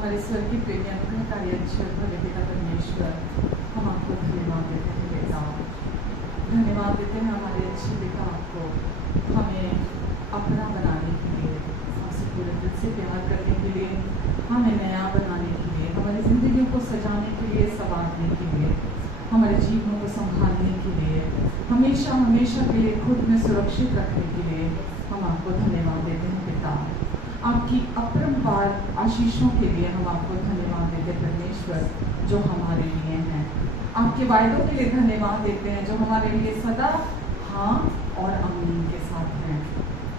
हमारे स्वर्गीय प्रेमी अनुग्रहकारी अच्छे भले पिता परमेश्वर, हम आपको धन्यवाद देते हैं पिता। धन्यवाद देते हैं हमारे अच्छे पिता आपको हमें अपना बनाने के लिए, हमसे पूरे दिल से प्यार करने के लिए, हमें नया बनाने के लिए, हमारी ज़िंदगियों को सजाने के लिए, संवारने के लिए, हमारे जीवनों को संभालने के लिए, हमेशा हमेशा के लिए खुद में सुरक्षित रखने के लिए हम आपको धन्यवाद देते हैं पिता। आपकी अपरंपार आशीषों के लिए हम आपको धन्यवाद देते हैं परमेश्वर, जो हमारे लिए हैं। आपके वायदों के लिए धन्यवाद देते हैं, जो हमारे लिए सदा हाँ और आमीन के साथ हैं।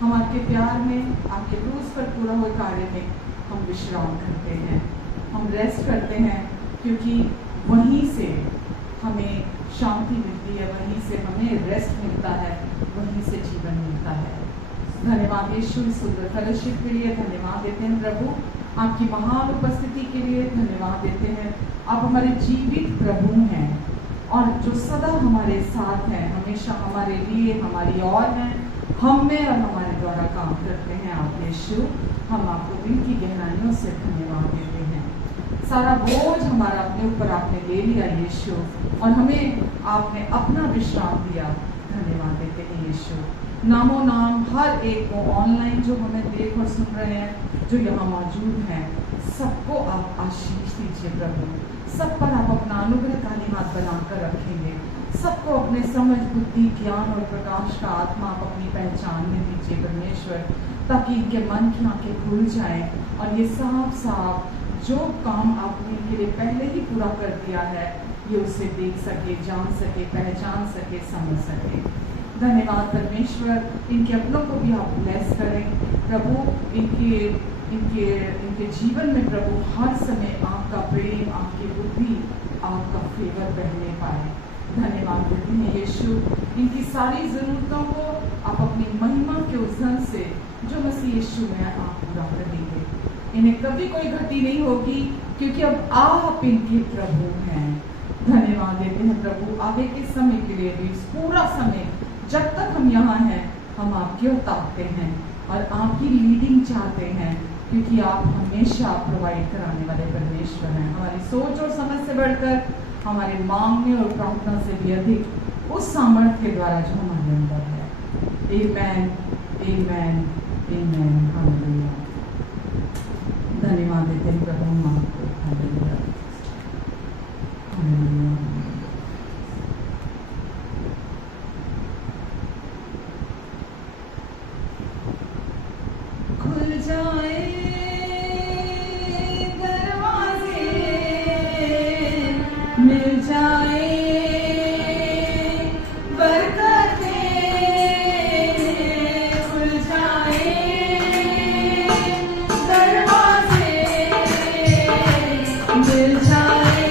हम आपके प्यार में, आपके क्रूस पर पूरा हुए कार्य में हम विश्राम करते हैं, हम रेस्ट करते हैं, क्योंकि वहीं से हमें शांति मिलती है, वहीं से हमें रेस्ट मिलता है, वहीं से जीवन मिलता है। धन्यवाद यीशु इस सुंदर फेलोशिप के लिए धन्यवाद देते हैं प्रभु, आपकी महान उपस्थिति के लिए धन्यवाद देते हैं। आप हमारे जीवित प्रभु हैं और जो सदा हमारे साथ हैं, हमेशा हमारे लिए, हमारी ओर हैं, हम में और हमारे द्वारा काम करते हैं। आप यीशु, हम आपको दिल की गहराइयों से धन्यवाद देते हैं। सारा बोझ हमारा अपने ऊपर आपने ले लिया यीशु, और हमें आपने अपना विश्राम दिया। धन्यवाद देते हैं यीशु। नामो नाम हर एक को ऑनलाइन जो हमें देख और सुन रहे हैं, जो यहाँ मौजूद हैं, सबको आप आशीष दीजिए प्रभु। सब पर आप अपना अनुग्रहकारी हाथ बनाकर रखेंगे, सबको अपने समझ, बुद्धि, ज्ञान और प्रकाश का आत्मा आप अपनी पहचान में दीजिए परमेश्वर, ताकि इनके मन की आंखें खुल जाएं और ये साफ साफ जो काम आपने इनके लिए पहले ही पूरा कर दिया है, ये उसे देख सके, जान सके, पहचान सके, समझ सके। धन्यवाद परमेश्वर, इनके अपनों को भी आप ब्लेस करें प्रभु। इनके जीवन में प्रभु हर समय आपका प्रेम, आपकी बुद्धि, आपका फेवर बहने पाए। धन्यवाद देते हैं यीशु, इनकी सारी ज़रूरतों को आप अपनी महिमा के उस धन से जो मसीह यीशु में आप पूरा कर देंगे। इन्हें कभी कोई घटी नहीं होगी, क्योंकि अब आप इनके प्रभु हैं। धन्यवाद देते हैं प्रभु आगे के समय के लिए भी, पूरा समय जब तक हम यहाँ हैं, हम आपकी ओर ताकते हैं और आपकी लीडिंग चाहते हैं, क्योंकि आप हमेशा प्रोवाइड कराने वाले परमेश्वर हैं। हमारी सोच और समझ से बढ़कर, हमारे मांगने और प्रार्थना से भी अधिक उस सामर्थ्य के द्वारा जो हमारे अंदर है। आमेन, आमेन, आमेन, हालेलुया। धन्यवाद देते हैं प्रभु हम आपको। Hallelujah, hallelujah. खुल जाए दरवाजे, मिल जाए बरकतें, खुल जाए दरवाजे, मिल जाए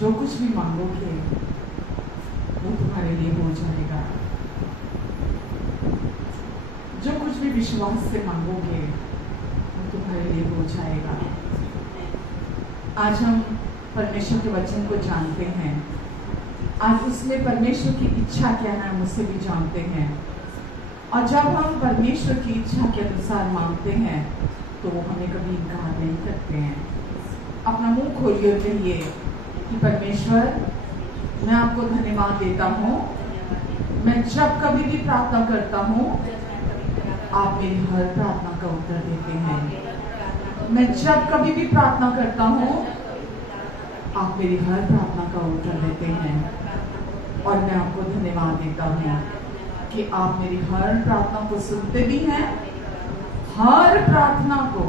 जो कुछ भी मांगोगे वो तुम्हारे लिए हो जाएगा। जो कुछ भी विश्वास से मांगोगे वो तुम्हारे लिए हो जाएगा। आज हम परमेश्वर के वचन को जानते हैं। आज उसमें परमेश्वर की इच्छा क्या है हम उससे भी जानते हैं। और जब हम परमेश्वर की इच्छा के अनुसार मांगते हैं तो वो हमें कभी इनकार नहीं करते हैं। अपना मुंह खोलिए और कहिए कि परमेश्वर मैं आपको धन्यवाद देता हूँ। मैं जब कभी भी प्रार्थना करता हूँ आप मेरी हर प्रार्थना का उत्तर देते हैं। मैं जब कभी भी प्रार्थना करता हूँ आप मेरी हर प्रार्थना का उत्तर देते हैं। और मैं आपको धन्यवाद देता हूँ कि आप मेरी हर प्रार्थना को सुनते भी हैं। हर प्रार्थना को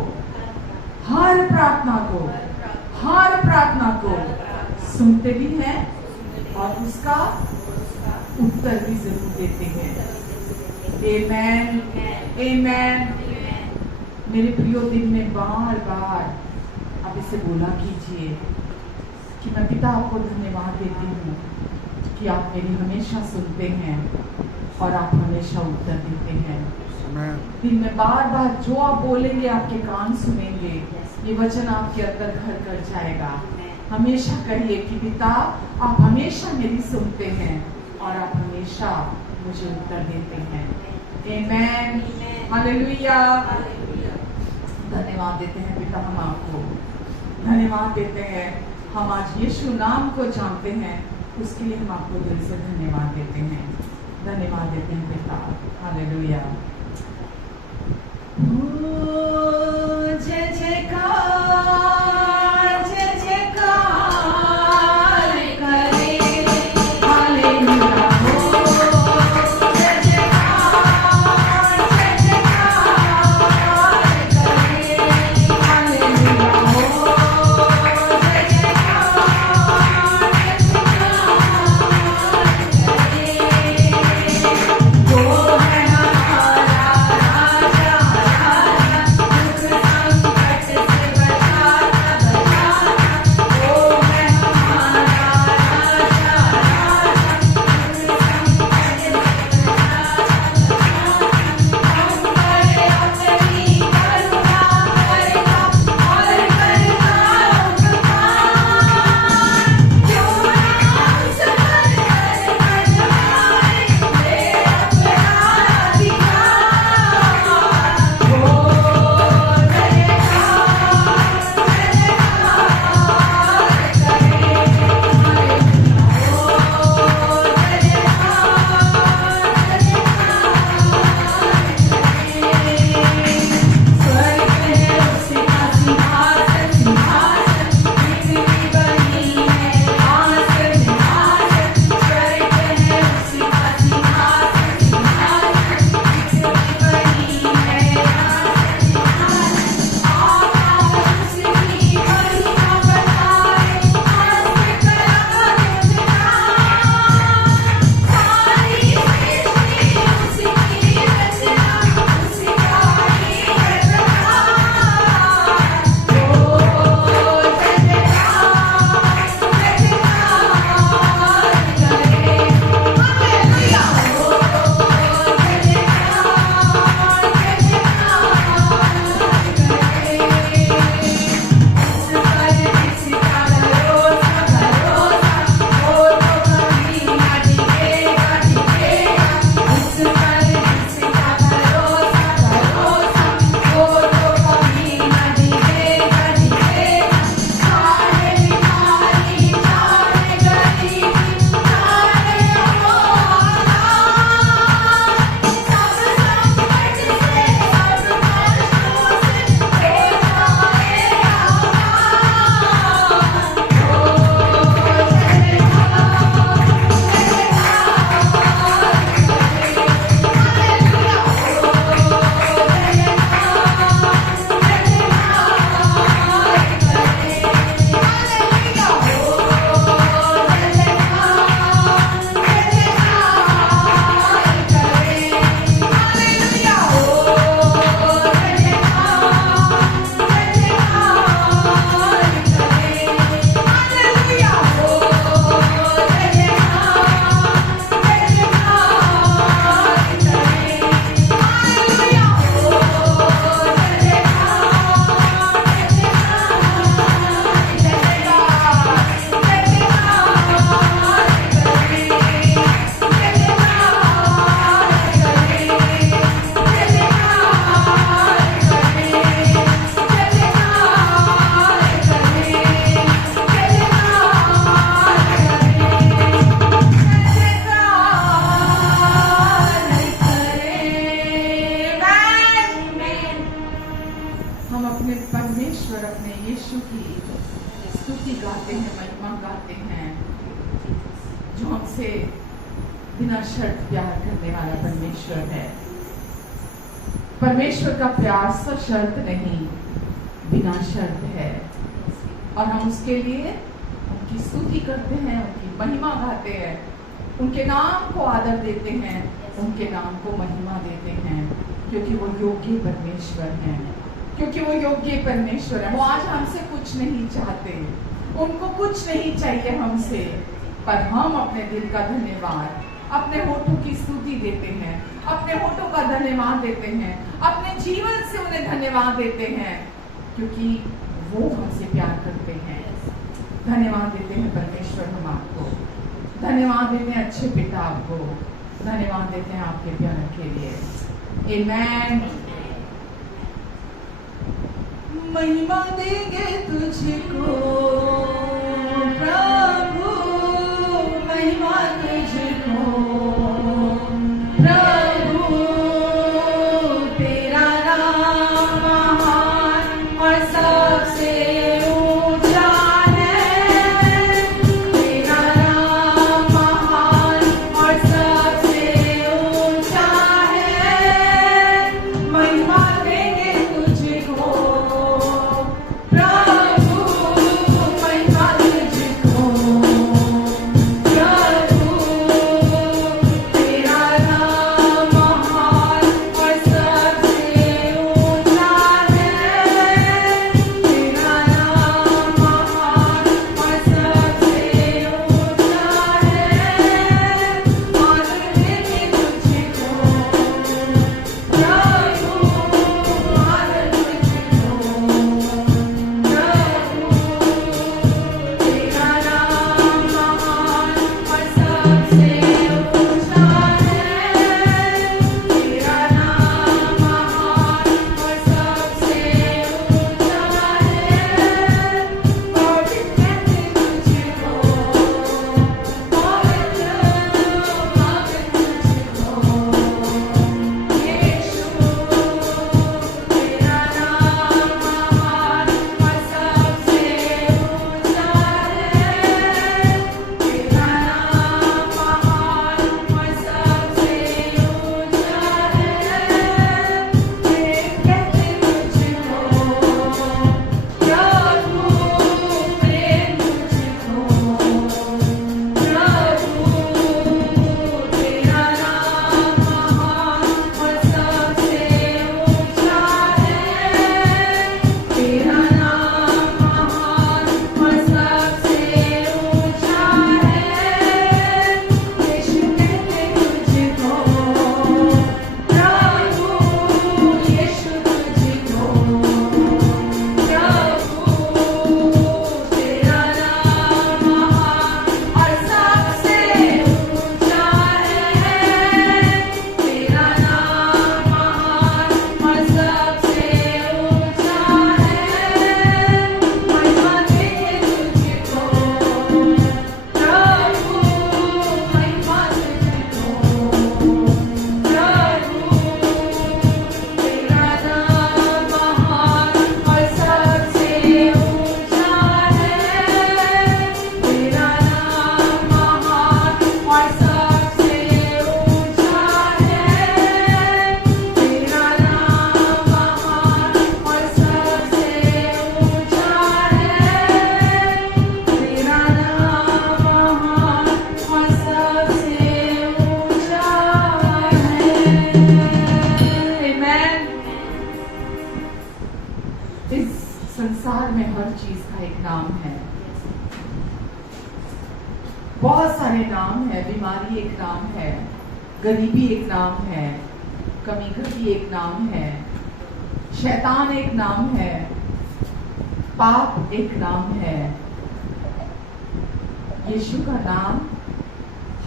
सुनते भी हैं और उसका उत्तर भी जरूर देते हैं। आमेन, आमेन। मेरे प्रियो, दिन में बार बार आप इसे बोला कीजिए कि मैं पिता आपको धन्यवाद देती हूँ कि आप मेरी हमेशा सुनते हैं और आप हमेशा उत्तर देते हैं। दिन में बार बार जो आप बोलेंगे आपके कान सुनेंगे। ये वचन आपके अंदर घर कर जाएगा। हमेशा कहिए कि पिता आप हमेशा मेरी सुनते हैं और आप हमेशा मुझे उत्तर देते हैं। आमेन, हालेलुया। धन्यवाद देते हैं पिता, हम आपको धन्यवाद देते हैं। हम आज यीशु नाम को जानते हैं, उसके लिए हम आपको दिल से धन्यवाद देते हैं। धन्यवाद देते हैं पिता, हालेलुया। जय जयकार, जय जयकार करे, हालेलुया हो। जय जयकार, जय जयकार करे, हालेलुया हो। जय जयकार, जय जयकार करे। वो है हमारा राजा, राजा बिना शर्त प्यार करने वाला परमेश्वर है। परमेश्वर का प्यार सशर्त नहीं, बिना शर्त है। और हम उसके लिए उनकी स्तुति करते हैं, उनकी महिमा गाते हैं, उनके नाम को आदर देते हैं, उनके नाम को महिमा देते हैं, क्योंकि वो योग्य परमेश्वर हैं, क्योंकि वो योग्य परमेश्वर है। वो आज हमसे कुछ नहीं चाहते, उनको कुछ नहीं चाहिए हमसे, पर हम अपने दिल का धन्यवाद, अपने होठों की स्तुति देते हैं, अपने होठों का धन्यवाद देते हैं, अपने जीवन से उन्हें धन्यवाद देते हैं, क्योंकि वो हमसे प्यार करते हैं। धन्यवाद देते हैं परमेश्वर हम आपको, धन्यवाद देते हैं अच्छे पिता आपको, धन्यवाद देते हैं आपके प्यार के लिए। आमेन। महिमा देंगे तुझको प्रभु, महिमा तुझको प्रभु, तेरा नाम महान और सबसे ऊंचा है, तेरा नाम महान और सबसे ऊंचा है। महिमा देंगे तुझको प्रभु, महिमा तुझको प्रभु, तेरा नाम महान और सबसे ऊंचा है, तेरा नाम महान और सबसे ऊंचा है। आदर देंगे तुझको प्रभु, आदर तुझको प्रभु, तेरा नाम महान और सबसे ऊंचा है, तेरा नाम महान और सबसे ऊंचा है। पवित्र कहते तुझको, पवित्र तुझको यीशु, तेरा नाम महान और सबसे ऊंचा है, तेरा नाम महान और सबसे ऊंचा है। प्रेम कहते तुझको प्रभु, प्रेम तुझको प्रभु, तेरा नाम महान और सबसे ऊंचा है, तेरा नाम महान और सबसे ऊंचा है। यीशु कहते तुझको प्रभु, यीशु तुझको प्रभु, तेरा नाम महान और सबसे ऊंचा है, तेरा नाम महान और सबसे ऊंचा है। महिमा देंगे तुझको प्रभु, महिमा तुझको प्रभु, तेरा नाम महान और सबसे ऊंचा है, तेरा नाम महान और सबसे ऊंचा है, तेरा नाम महान और सबसे ऊंचा है, तेरा नाम महान और सबसे ऊंचा है। आमेन। इस संसार में हर चीज का एक नाम है, बहुत सारे नाम है। बीमारी एक नाम है, गरीबी एक नाम है, कमी घटी एक नाम है, शैतान एक नाम है, पाप एक नाम है। यीशु का नाम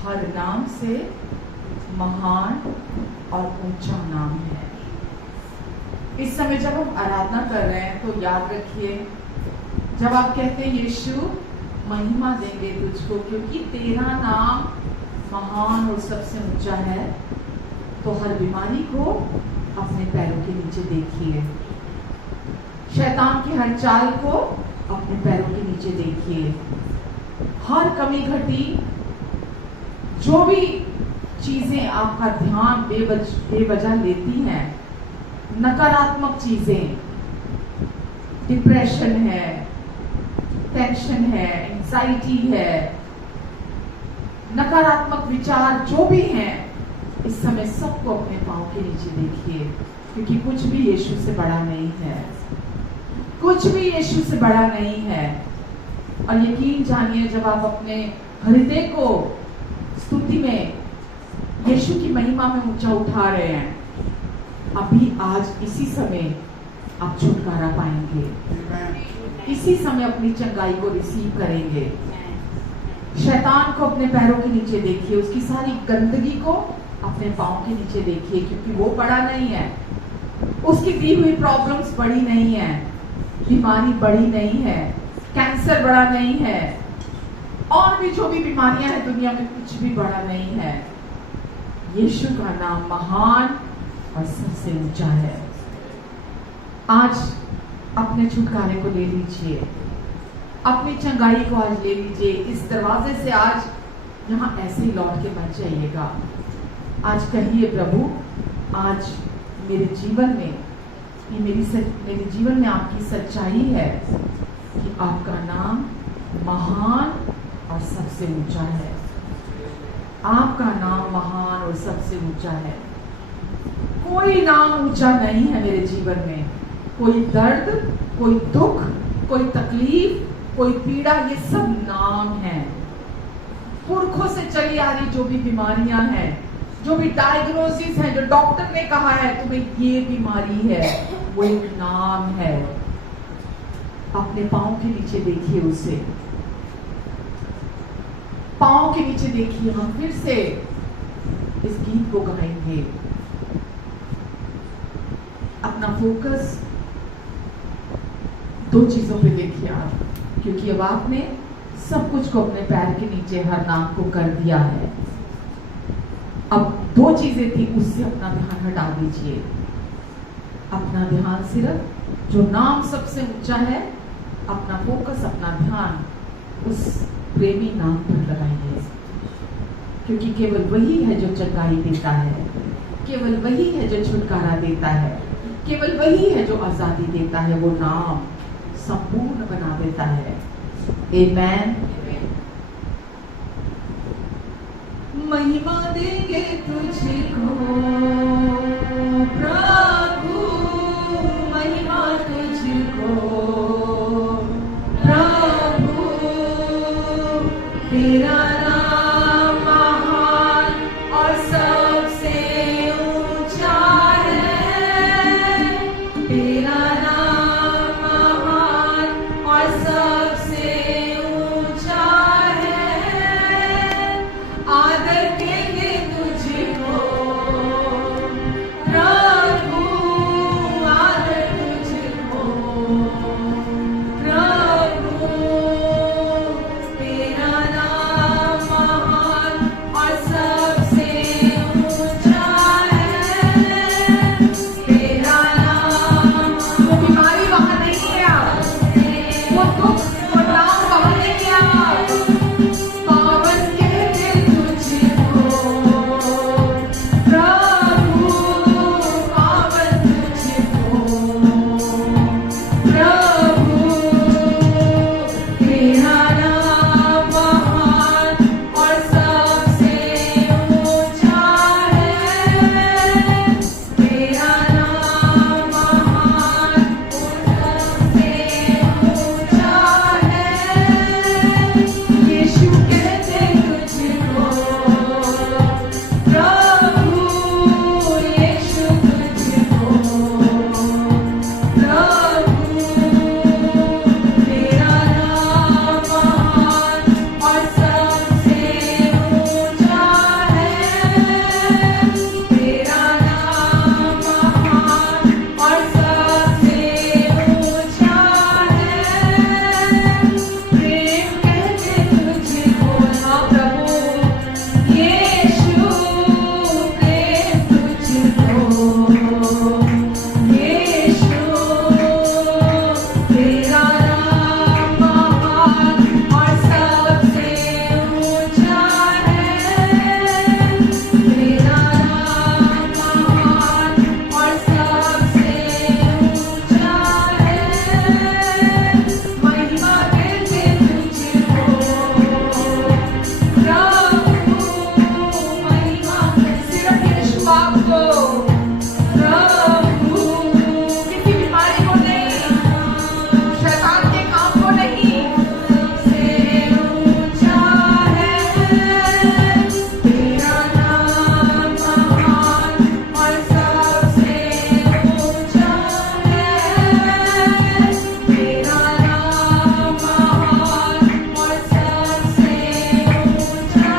हर नाम से महान और ऊंचा नाम है। इस समय जब हम आराधना कर रहे हैं तो याद रखिए, जब आप कहते हैं यीशु महिमा देंगे तुझको क्योंकि तेरा नाम महान और सबसे ऊंचा है, तो हर बीमारी को अपने पैरों के नीचे देखिए, शैतान की हर चाल को अपने पैरों के नीचे देखिए, हर कमी घटी जो भी चीजें आपका ध्यान बेवजह लेती हैं, नकारात्मक चीजें, डिप्रेशन है, टेंशन है, एंजाइटी है, नकारात्मक विचार जो भी हैं, इस समय सबको अपने पांव के नीचे देखिए, क्योंकि कुछ भी यीशु से बड़ा नहीं है, कुछ भी यीशु से बड़ा नहीं है। और यकीन जानिए, जब आप अपने हृदय को स्तुति में यीशु की महिमा में ऊंचा उठा रहे हैं, अभी आज इसी समय आप छुटकारा पाएंगे, इसी समय अपनी चंगाई को रिसीव करेंगे। शैतान को अपने पैरों के नीचे देखिए, उसकी सारी गंदगी को अपने पांव के नीचे देखिए, क्योंकि वो बड़ा नहीं है, उसकी दी हुई प्रॉब्लम्स बड़ी नहीं है, बीमारी बड़ी नहीं है, कैंसर बड़ा नहीं है, और भी जो भी बीमारियां हैं दुनिया में, कुछ भी बड़ा नहीं है। यीशु का नाम महान और सबसे ऊंचा है। आज अपने छुटकारे को ले लीजिए, अपनी चंगाई को आज ले लीजिए। इस दरवाजे से आज यहाँ ऐसे ही लौट के मत जाइएगा। आज कहिए, प्रभु आज मेरे जीवन में, ये मेरे जीवन में आपकी सच्चाई है कि आपका नाम महान और सबसे ऊंचा है। आपका नाम महान और सबसे ऊंचा है। कोई नाम ऊंचा नहीं है मेरे जीवन में। कोई दर्द, कोई दुख, कोई तकलीफ, कोई पीड़ा, ये सब नाम है। पुरखों से चली आ रही जो भी बीमारियां हैं, जो भी डायग्नोसिस है, जो डॉक्टर ने कहा है तुम्हें ये बीमारी है, वो एक नाम है। अपने पांव के नीचे देखिए, उसे पांव के नीचे देखिए। हम फिर से इस गीत को गाएंगे। अपना फोकस दो चीजों पे देखिए आप, क्योंकि अब आपने सब कुछ को अपने पैर के नीचे, हर नाम को कर दिया है। अब दो चीजें थी, उससे अपना ध्यान हटा दीजिए। अपना ध्यान सिर्फ जो नाम सबसे ऊंचा है, अपना फोकस, अपना ध्यान उस प्रेमी नाम पर लगाइए, क्योंकि केवल वही है जो चंगाई देता है, केवल वही है जो छुटकारा देता है, केवल वही है जो आजादी देता है। वो नाम संपूर्ण बना देता है। आमेन। महिमा देंगे तुझको प्रभु, महिमा तुझको प्रभु, तेरा नाम महान और सबसे ऊंचा है, तेरा नाम महान और सबसे ऊंचा है। आदर देंगे तुझको को, प्रभु किसी बीमारी को नहीं, शैतान के काम को नहीं, से ऊंचा है तेरा नाम महान और सबसे ऊंचा है तेरा नाम महान और सबसे ऊंचा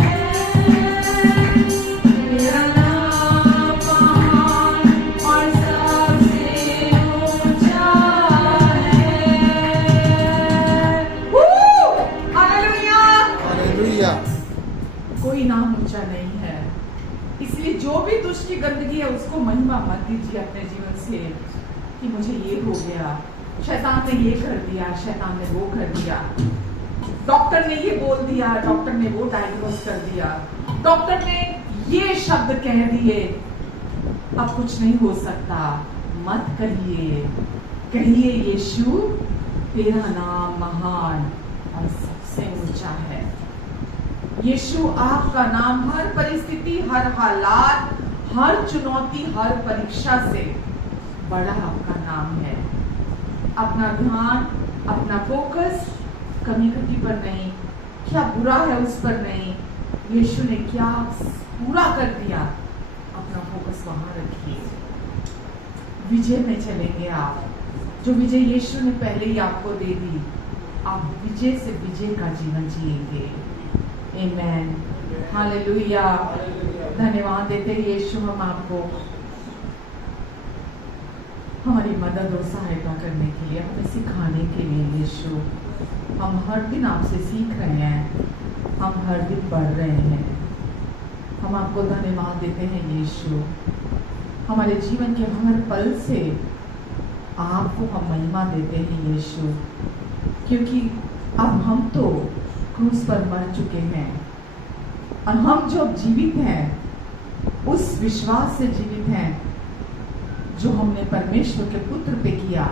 है तेरा नाम महान और सबसे ऊंचा है। हालेलुया। हालेलुया। कोई नाम ऊंचा नहीं है, इसलिए जो भी दुष्ट की गंदगी है उसको महिमा मत दीजिए अपने जीवन से कि मुझे ये हो गया, शैतान ने ये कर दिया, शैतान ने वो कर दिया, डॉक्टर ने ये बोल दिया, डॉक्टर ने वो डायग्नोस कर दिया, डॉक्टर ने ये शब्द कह दिए, अब कुछ नहीं हो सकता। मत कहिए, कहिए यीशु तेरा नाम महान और सबसे ऊंचा है। यीशु आपका नाम हर परिस्थिति, हर हालात, हर चुनौती, हर परीक्षा से बड़ा आपका नाम है। अपना ध्यान, अपना फोकस कमी घटी पर नहीं, क्या बुरा है उस पर नहीं, यीशु ने क्या पूरा कर दिया, अपना फोकस वहां रखिए। विजय में चलेंगे आप, जो विजय यीशु ने पहले ही आपको दे दी, आप विजय से विजय का जीवन जिएंगे। आमेन, हालेलुया। धन्यवाद देते हैं यीशु हम आपको हमारी मदद और सहायता करने के लिए, हमें सिखाने के लिए। यीशु, हम हर दिन आपसे सीख रहे हैं, हम हर दिन बढ़ रहे हैं। हम आपको धन्यवाद देते हैं यीशु, हमारे जीवन के हर पल से आपको हम महिमा देते हैं यीशु, क्योंकि अब हम तो क्रूस पर मर चुके हैं और हम जो जीवित हैं उस विश्वास से जीवित हैं जो हमने परमेश्वर के पुत्र पे किया,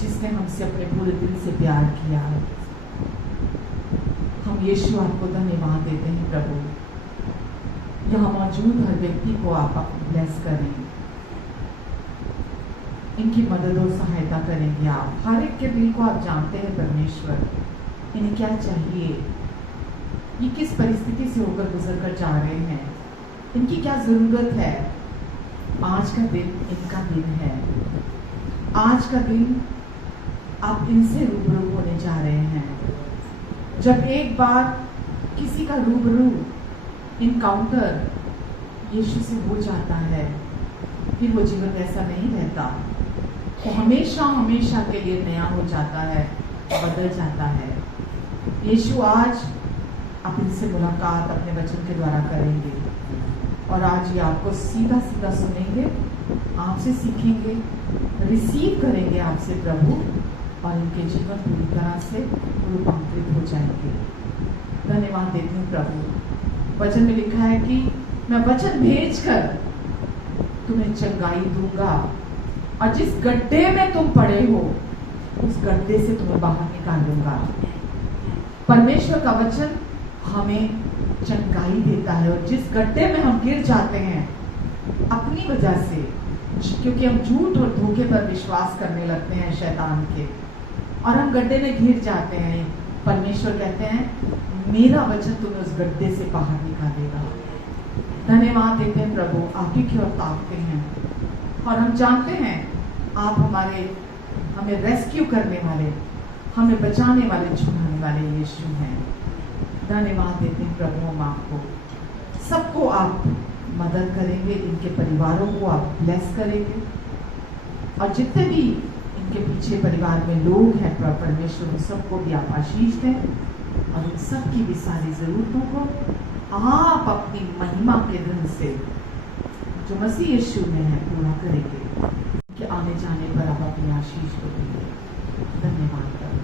जिसने हमसे अपने पूरे दिल से प्यार किया। हम यीशु आपको धन्यवाद देते हैं प्रभु। यहाँ मौजूद हर व्यक्ति को आप ब्लेस करें, इनकी मदद और सहायता करेंगे आप। हर एक के दिल को आप जानते हैं परमेश्वर, इन्हें क्या चाहिए, ये किस परिस्थिति से होकर गुजर कर जा रहे हैं, इनकी क्या जरूरत है। आज का दिन इनका दिन है, आज का दिन आप इनसे रूबरू होने जा रहे हैं। जब एक बार किसी का रूबरू इनकाउंटर यीशु से हो जाता है, फिर वो जीवन ऐसा नहीं रहता, वो हमेशा हमेशा के लिए नया हो जाता है, बदल जाता है। यीशु आज आप इनसे मुलाकात अपने वचन के द्वारा करेंगे और आज ये आपको सीधा सीधा सुनेंगे, आपसे सीखेंगे, रिसीव करेंगे आपसे प्रभु, और इनके जीवन पूरी तरह से रूपांतरित हो जाएंगे। धन्यवाद देती हूँ प्रभु। वचन में लिखा है कि मैं वचन भेजकर तुम्हें चंगाई दूंगा, और जिस गड्ढे में तुम पड़े हो उस गड्ढे से तुम्हें बाहर निकालूंगा। परमेश्वर का वचन हमें चंगाई देता है, और जिस गड्ढे में हम गिर जाते हैं अपनी वजह से, क्योंकि हम झूठ और धोखे पर विश्वास करने लगते हैं शैतान के, और हम गड्ढे में गिर जाते हैं, परमेश्वर कहते हैं मेरा वचन तुम्हें उस गड्ढे से बाहर निकालेगा। धन्यवाद देते हैं प्रभु, आप ही की ओर ताकते हैं, और हम जानते हैं आप हमें रेस्क्यू करने वाले, हमें बचाने वाले, छुड़ाने वाले यीशु हैं। धन्यवाद देते हैं प्रभु, हम आपको सबको आप मदद करेंगे, इनके परिवारों को आप ब्लेस करेंगे, और जितने भी इनके पीछे परिवार में लोग हैं परमेश्वर, उन सबको भी आप आशीष दें, और उन सब की भी सारी ज़रूरतों को आप अपनी महिमा के धन से जो मसीह यीशु में है पूरा करेंगे, कि आने जाने पर आप अपनी आशीष को देंगे। धन्यवाद प्रभु,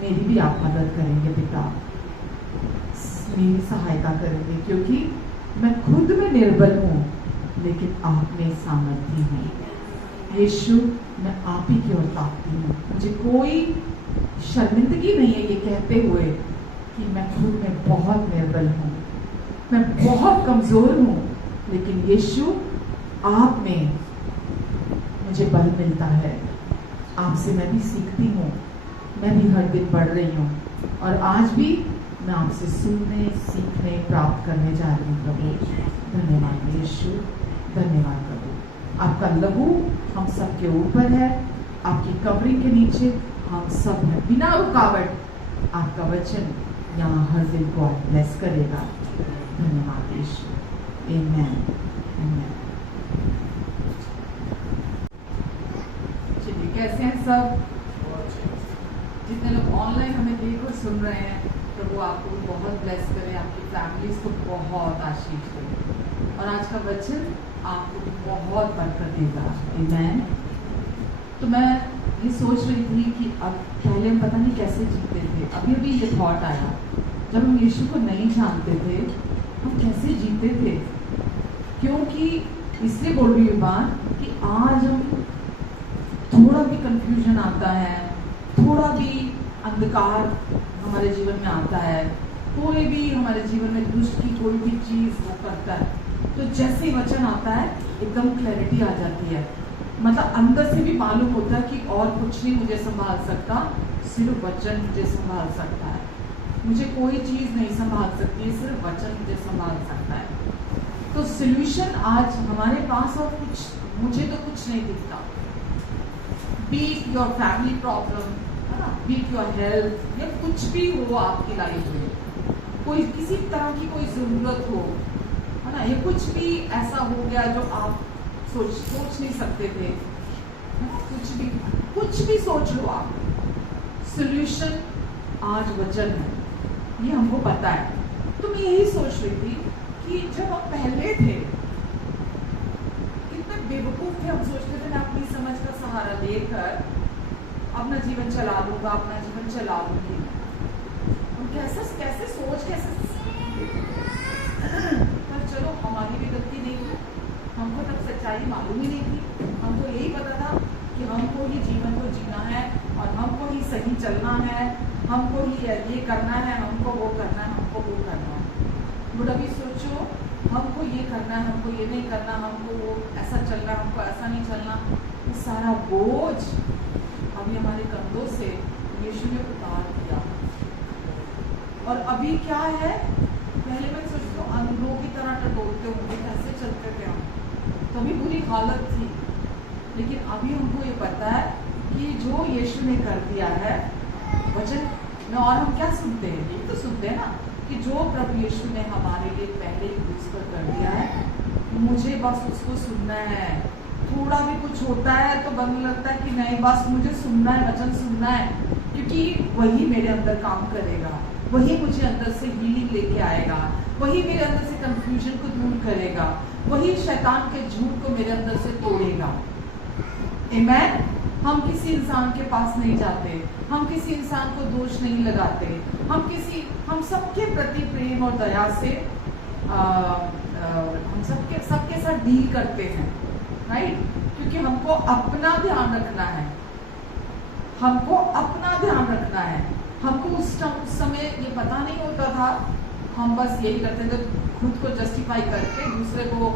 मेरी भी आप मदद करेंगे पिता, मेरी सहायता करेंगे, क्योंकि मैं खुद में निर्बल हूँ लेकिन आप में सामर्थ्य हैं। यीशु, मैं आप ही की ओर ताकती हूँ, मुझे कोई शर्मिंदगी नहीं है ये कहते हुए कि मैं खुद में बहुत निर्बल हूँ, मैं बहुत कमज़ोर हूँ, लेकिन यीशु आप में मुझे बल मिलता है। आपसे मैं भी सीखती हूँ, मैं भी हर दिन बढ़ रही हूँ, और आज भी मैं आपसे सुनने, सीखने, प्राप्त करने जा रही हूँ प्रभु। धन्यवाद यीशु, धन्यवाद प्रभु। आपका लहू हम सब के ऊपर है, आपकी कवरिंग के नीचे हम सब हैं, बिना रुकावट आपका वचन यहाँ हर दिल को ब्लेस करेगा। धन्यवाद यीशु, आमेन, आमेन। चलिए, कैसे हैं सब? जितने लोग ऑनलाइन हमें देख और सुन रहे हैं, प्रभु आपको बहुत ब्लेस करे, आपकी फैमिलीज को बहुत आशीष दे, और आज का वचन आपको बहुत बरकत देगा। आमेन। तो मैं ये सोच रही थी कि अब पहले हम पता नहीं कैसे जीते थे। अभी अभी ये थॉट आया, जब हम यीशु को नहीं जानते थे हम कैसे जीते थे। क्योंकि इसलिए बोल रही हूँ बात कि आज हम थोड़ा भी कंफ्यूजन आता है, थोड़ा भी अंधकार हमारे जीवन में आता है, कोई भी हमारे जीवन में दुष्ट की कोई भी चीज़ वो करता है, तो जैसे ही वचन आता है एकदम क्लैरिटी आ जाती है। मतलब अंदर से भी मालूम होता है कि और कुछ नहीं मुझे संभाल सकता, सिर्फ वचन मुझे संभाल सकता है। मुझे कोई चीज़ नहीं संभाल सकती है, सिर्फ वचन मुझे संभाल सकता है। तो सॉल्यूशन आज हमारे पास, और कुछ मुझे तो कुछ नहीं दिखता। B it your family problem, है ना, बी इट योर हेल्थ, या कुछ भी हो आपकी लाइफ में, कोई किसी तरह की कोई ज़रूरत हो, है ना, या कुछ भी ऐसा हो गया जो आप सोच नहीं सकते थे, कुछ भी सोच लो आप, सॉल्यूशन आज वचन है, ये हमको पता है। तो मैं यही सोच रही थी कि जब हम पहले थे कितने बेवकूफ थे, हम सोचते थे मैं अपनी समझ का सहारा लेकर अपना जीवन चला लूंगा, अपना जीवन चला लूंगी। हम कैसे सोच पर चलो, हमारी भी गलती नहीं हुई, हमको तब सच्चाई मालूम ही नहीं थी। हमको यही पता था कि हमको ही जीवन को जीना है, और हमको ही सही चलना है, हमको ही ये करना है, हमको वो करना है, हमको वो करना है। बट अभी सोचो, हमको ये करना है, हमको ये नहीं करना, हमको वो ऐसा चलना, हमको ऐसा नहीं चलना, ये सारा बोझ अभी हमारे कंधों से यीशु ने उतार दिया। और अभी क्या है, पहले मैं सोचती हूँ अंधों की तरह टटोलते होंगे, कैसे चलते थे हम, तभी बुरी हालत थी। लेकिन अभी हमको ये पता है कि जो यीशु ने कर दिया है वचन में, और हम क्या सुनते हैं, ये तो सुनते हैं ना कि जो प्रभु यीशु ने हमारे लिए पहले ही क्रूस पर कर दिया है, मुझे बस उसको सुनना है। थोड़ा भी कुछ होता है तो बनने लगता है कि नहीं, बस मुझे सुनना है, वचन सुनना है, क्योंकि वही मेरे अंदर काम करेगा, वही मुझे अंदर से हीलिंग लेके आएगा, वही मेरे अंदर से कंफ्यूजन को दूर करेगा, वही शैतान के झूठ को मेरे अंदर से तोड़ेगा। आमेन। हम किसी इंसान के पास नहीं जाते, हम किसी इंसान को दोष नहीं लगाते, हम सबके प्रति प्रेम और दया से हम सबके साथ डील करते हैं, राइट। क्योंकि हमको अपना ध्यान रखना है, हमको अपना ध्यान रखना है। हमको उस समय ये पता नहीं होता था, हम बस यही करते थे, खुद को जस्टिफाई करके दूसरे को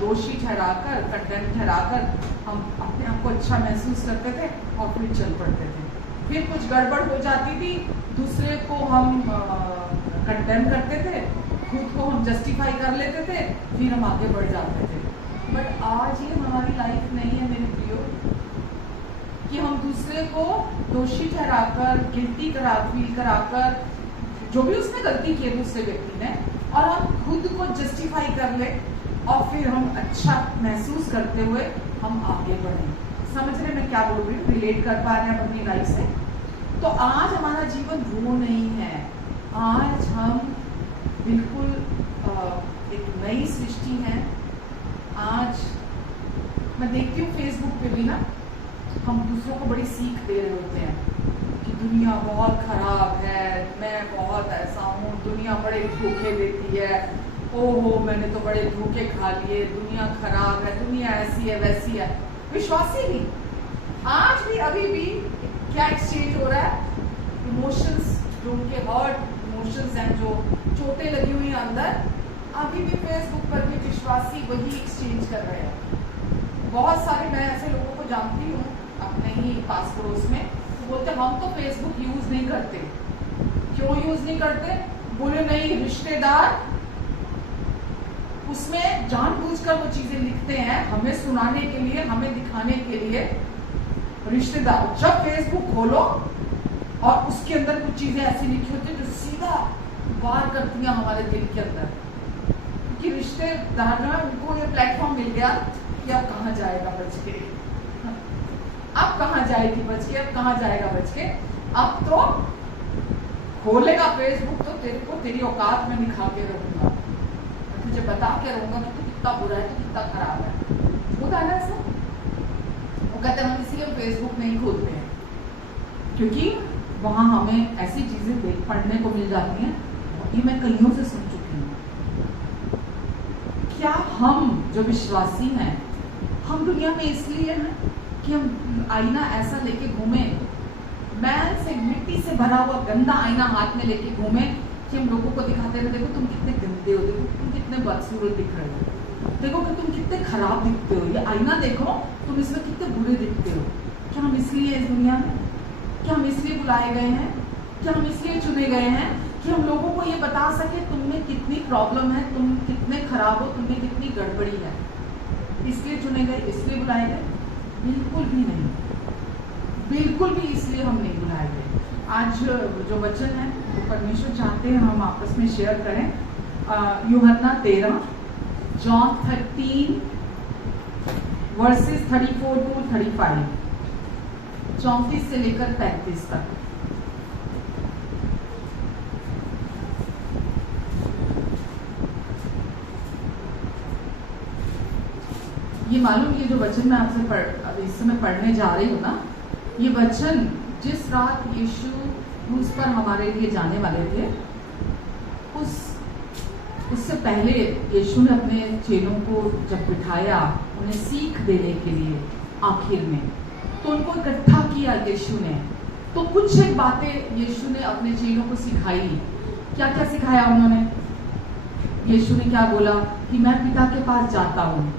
दोषी ठहराकर, कंडेम ठहराकर हम अपने आप को अच्छा महसूस करते थे और फिर चल पड़ते थे। फिर कुछ गड़बड़ हो जाती थी, दूसरे को हम कंडेम करते थे, खुद को हम जस्टिफाई कर लेते थे, फिर हम आगे बढ़ जाते थे। बट आज ये हमारी लाइफ नहीं है मेरे प्रियो, कि हम दूसरे को दोषी ठहराकर, गिल्टी फील कराकर, जो भी उसने गलती की है दूसरे व्यक्ति ने, और हम खुद को जस्टिफाई कर ले और फिर हम अच्छा महसूस करते हुए हम आगे बढ़ें। समझ रहे मैं क्या बोल रही हूँ, रिलेट कर पा रहे हैं अपनी लाइफ से। तो आज हमारा जीवन वो नहीं है, आज हम बिल्कुल एक नई सृष्टि है। आज मैं देखती हूँ फेसबुक पे भी ना, हम दूसरों को बड़ी सीख दे रहे होते हैं कि दुनिया बहुत खराब है, मैं बहुत ऐसा हूँ, दुनिया बड़े धोखे देती है, ओहो मैंने तो बड़े धोखे खा लिए, दुनिया खराब है, दुनिया ऐसी है वैसी है। विश्वास ही नहीं। आज भी अभी भी क्या एक्सचेंज हो रहा है, इमोशंस, जो उनके हर्ट इमोशंस हैं, जो चोटें लगी हुई हैं अंदर, अभी भी फेसबुक पर भी विश्वासी वही एक्सचेंज कर रहे हैं। बहुत सारे मैं ऐसे लोगों को जानती हूँ अपने ही पास पड़ोस में, तो बोलते हम तो फेसबुक यूज नहीं करते। क्यों यूज नहीं करते? बोले नहीं, रिश्तेदार उसमें जानबूझकर वो चीजें लिखते हैं हमें सुनाने के लिए, हमें दिखाने के लिए। रिश्तेदार जब फेसबुक खोलो और उसके अंदर कुछ चीजें ऐसी लिखी होती है जो सीधा वार करती हैं हमारे दिल के अंदर, कि रिश्तेदार जो है उनको ये प्लेटफॉर्म मिल गया कि अब कहाँ जाएगा बच के, अब कहाँ जाएगी बच के, अब कहाँ जाएगा बच के। अब तो खोलेगा फेसबुक तो तेरे को तेरी औकात में दिखा के रहूंगा, तुझे बता के रहूंगा कि तू कितना बुरा है, तू कितना खराब है। होता है ना ऐसा? वो कहते हैं हम इसलिए हम फेसबुक नहीं खोलते हैं क्योंकि वहां हमें ऐसी चीजें पढ़ने को मिल जाती हैं, ये मैं कईयों से सुन चुकी हूँ। क्या हम जो विश्वासी हैं, हम दुनिया में इसलिए हैं कि हम आईना ऐसा लेके घूमे, मैल से मिट्टी से भरा हुआ गंदा आईना हाथ में लेके घूमे कि हम लोगों को दिखाते रहे, देखो तुम कितने गंदे हो, देखो तुम कितने बदसूरत दिख रहे हो, देखो कि तुम कितने खराब दिखते हो, ये आईना देखो तुम इसमें कितने बुरे दिखते हो। क्या हम इसलिए इस दुनिया में, क्या हम इसलिए बुलाए गए हैं, क्या हम इसलिए चुने गए हैं कि हम लोगों को ये बता सके तुम में कितनी प्रॉब्लम है, तुम कितने खराब हो, तुम में कितनी गड़बड़ी है? इसलिए चुने गए, इसलिए बुलाए गए? बिल्कुल भी नहीं, बिल्कुल भी इसलिए हम नहीं बुलाए गए। आज जो वचन है वो परमेश्वर चाहते हैं हम आपस में शेयर करें। यूहन्ना 13, जॉन 13 वर्सेस 34 to 35, 34 से लेकर 35 तक। ये मालूम, ये जो वचन मैं आपसे इस समय पढ़ने जा रही हूँ ना, ये वचन जिस रात यीशु क्रूस पर हमारे लिए जाने वाले थे, उससे पहले यीशु ने अपने चेलों को जब बिठाया उन्हें सीख देने के लिए आखिर में, तो उनको इकट्ठा किया यीशु ने। तो कुछ एक बातें यीशु ने अपने चेलों को सिखाई। क्या क्या सिखाया उन्होंने? यीशु ने क्या बोला कि मैं पिता के पास जाता हूँ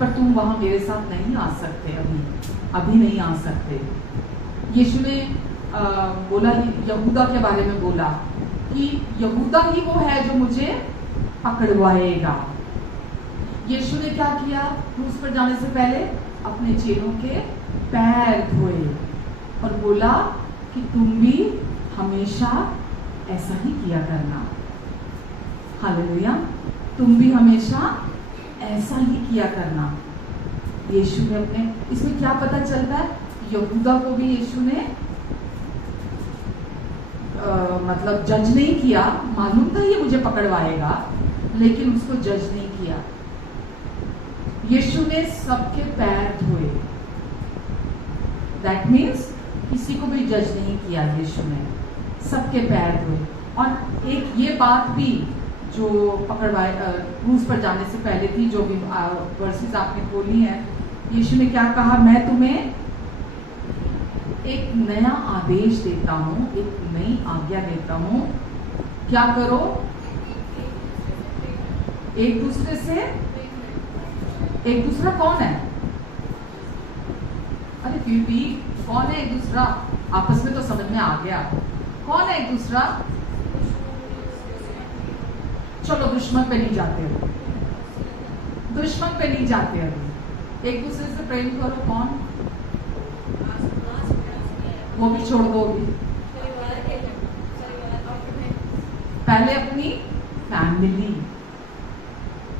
पर तुम वहां मेरे साथ नहीं आ सकते, अभी नहीं आ सकते। यीशु ने बोला, यहूदा के बारे में बोला कि यहूदा ही वो है जो मुझे पकड़वाएगा। यीशु ने क्या किया? क्रूस पर जाने से पहले अपने चेलों के पैर धोए और बोला कि तुम भी हमेशा ऐसा ही किया करना। हालेलुया, तुम भी हमेशा ऐसा ही किया करना। यीशु ने अपने, इसमें क्या पता चलता है? यहूदा को भी यीशु ने मतलब जज नहीं किया, मालूम था ये मुझे पकड़वाएगा, लेकिन उसको जज नहीं किया। यीशु ने सबके पैर धोए, दैट मीन्स किसी को भी जज नहीं किया, यीशु ने सबके पैर धोए। और एक ये बात भी जो पकड़वाए क्रूस पर जाने से पहले थी, जो भी वर्सेस आपने खोली है, यीशु ने क्या कहा? मैं तुम्हें एक नया आदेश देता हूँ, एक नई आज्ञा देता हूँ। क्या करो? एक दूसरे से, एक दूसरा कौन है? अरे फिर भी कौन है एक दूसरा? आपस में तो समझ में आ गया कौन है एक दूसरा। चलो दुश्मन पे नहीं जाते हो, दुश्मन पे नहीं जाते अभी, एक दूसरे से प्रेम करो। कौन? वो भी छोड़ दो अभी, पहले अपनी फैमिली।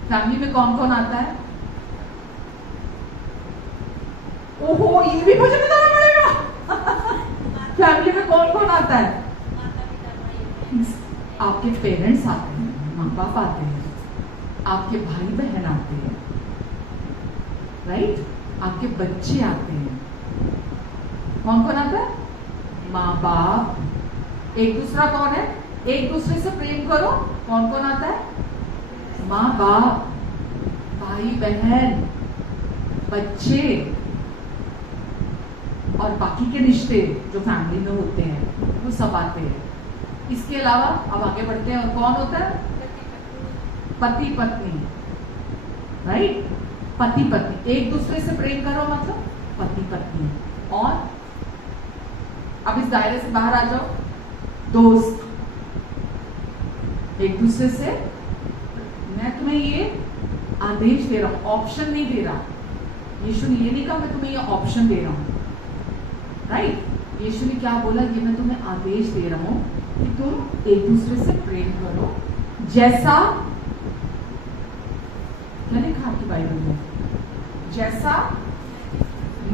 फैमिली में कौन कौन आता है? ओहो, ये भी मुझे बताना पड़ेगा। फैमिली में कौन कौन आता है? आपके पेरेंट्स आते हैं, माँ बाप आते हैं, आपके भाई बहन आते हैं, राइट? आपके बच्चे आते हैं। कौन कौन आता है? माँ बाप। एक दूसरा कौन है? एक दूसरे से प्रेम करो। कौन कौन आता है? माँ बाप, भाई बहन, बच्चे और बाकी के रिश्ते जो फैमिली में होते हैं, वो सब आते हैं। इसके अलावा अब आगे बढ़ते हैं, और कौन होता है? पति पत्नी। राइट। पति पत्नी एक दूसरे से प्रेम करो, मतलब पति पत्नी। और अब इस दायरे से बाहर आ जाओ, दोस्त एक दूसरे से। मैं तुम्हें ये आदेश दे रहा हूं, ऑप्शन नहीं दे रहा। यीशु ने ये नहीं कहा मैं तुम्हें ये ऑप्शन दे रहा हूं, राइट। यीशु ने क्या बोला, ये मैं तुम्हें आदेश दे रहा हूं कि तुम एक दूसरे से प्रेम करो जैसा, क्या लिखा आपकी बाइबल में, जैसा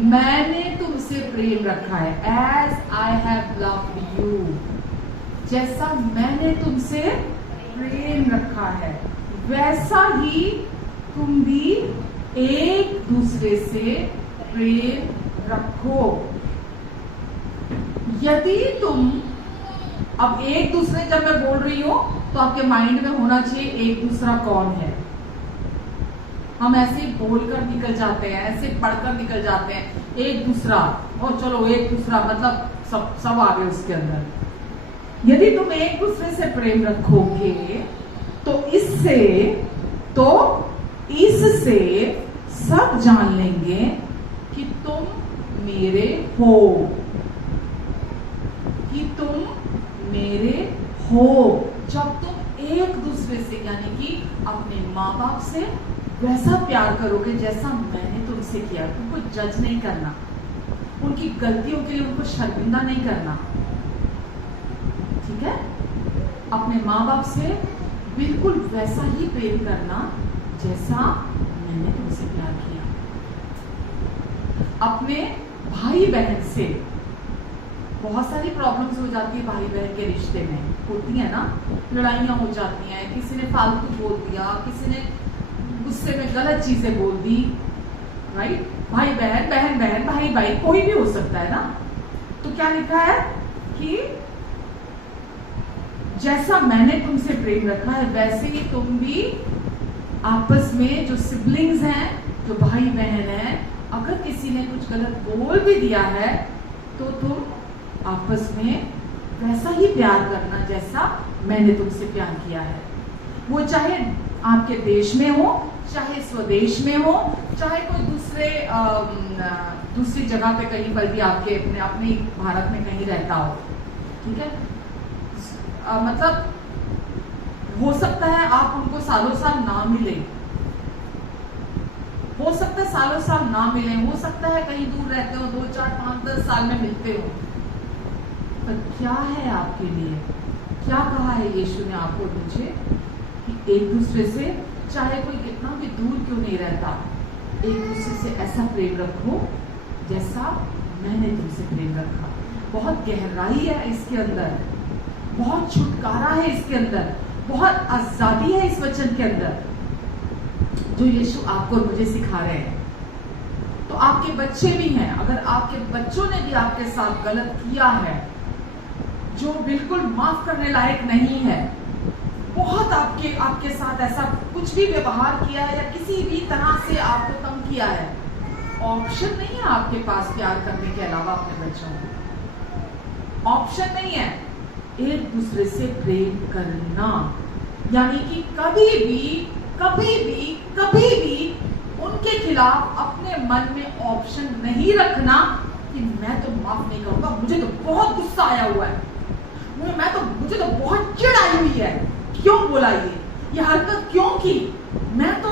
मैंने तुमसे प्रेम रखा है, as I have loved you, जैसा मैंने तुमसे प्रेम रखा है वैसा ही तुम भी एक दूसरे से प्रेम रखो। यदि तुम, अब एक दूसरे जब मैं बोल रही हूं तो आपके माइंड में होना चाहिए एक दूसरा कौन है। हम ऐसे ही बोलकर निकल जाते हैं, ऐसे पढ़कर निकल जाते हैं एक दूसरा, और चलो एक दूसरा मतलब सब आ गए उसके अंदर। यदि तुम एक दूसरे से प्रेम रखोगे तो इससे सब जान लेंगे कि तुम मेरे हो, कि तुम मेरे हो, जब तुम एक दूसरे से यानी कि अपने माँ बाप से वैसा प्यार करोगे जैसा मैंने तुमसे किया। उनको जज नहीं करना, उनकी गलतियों के लिए उनको शर्मिंदा नहीं करना, ठीक है। अपने माँ बाप से बिल्कुल वैसा ही प्रेम करना जैसा मैंने तुमसे प्यार किया। अपने भाई बहन से, बहुत सारी प्रॉब्लम्स हो जाती है भाई बहन के रिश्ते में, होती है ना, लड़ाइयाँ हो जाती हैं, किसी ने फालतू बोल दिया, किसी ने गुस्से में गलत चीजें बोल दी, राइट। भाई बहन, बहन बहन, भाई भाई, कोई भी हो सकता है ना। तो क्या लिखा है कि जैसा मैंने तुमसे प्रेम रखा है वैसे ही तुम भी आपस में, जो सिबलिंग्स हैं, जो भाई बहन हैं, अगर किसी ने कुछ गलत बोल भी दिया है तो तुम आपस में वैसा ही प्यार करना जैसा मैंने तुमसे प्यार किया है। वो चाहे आपके देश में हो, चाहे स्वदेश में हो, चाहे कोई दूसरी जगह पे कहीं पर भी आपके अपने भारत में कहीं रहता हो, ठीक है। मतलब हो सकता है आप उनको सालों साल ना मिले, हो सकता है सालों साल ना मिले, हो सकता है कहीं दूर रहते हो, 2, 4, 5, 10 साल में मिलते हो, पर क्या है आपके लिए, क्या कहा है यीशु ने आपको मुझे कि एक दूसरे से, चाहे कोई कितना भी दूर क्यों नहीं रहता, एक दूसरे से ऐसा प्रेम रखो जैसा मैंने तुमसे प्रेम रखा। बहुत गहराई है इसके अंदर, बहुत छुटकारा है इसके अंदर, बहुत आजादी है इस वचन के अंदर जो यीशु आपको और मुझे सिखा रहे हैं। तो आपके बच्चे भी हैं, अगर आपके बच्चों ने भी आपके साथ गलत किया है जो बिल्कुल माफ करने लायक नहीं है, बहुत आपके साथ ऐसा कुछ भी व्यवहार किया है या किसी भी तरह से आपको तंग किया है, ऑप्शन नहीं है आपके पास प्यार करने के अलावा अपने बच्चों को, ऑप्शन नहीं है एक दूसरे से प्रेम करना। यानी कि कभी भी उनके खिलाफ अपने मन में ऑप्शन नहीं रखना कि मैं तो माफ नहीं करूंगा, मुझे तो बहुत गुस्सा आया हुआ है, मुझे तो बहुत चिढ़ आई हुई है, क्यों बोला ये हरकत क्यों की, मैं तो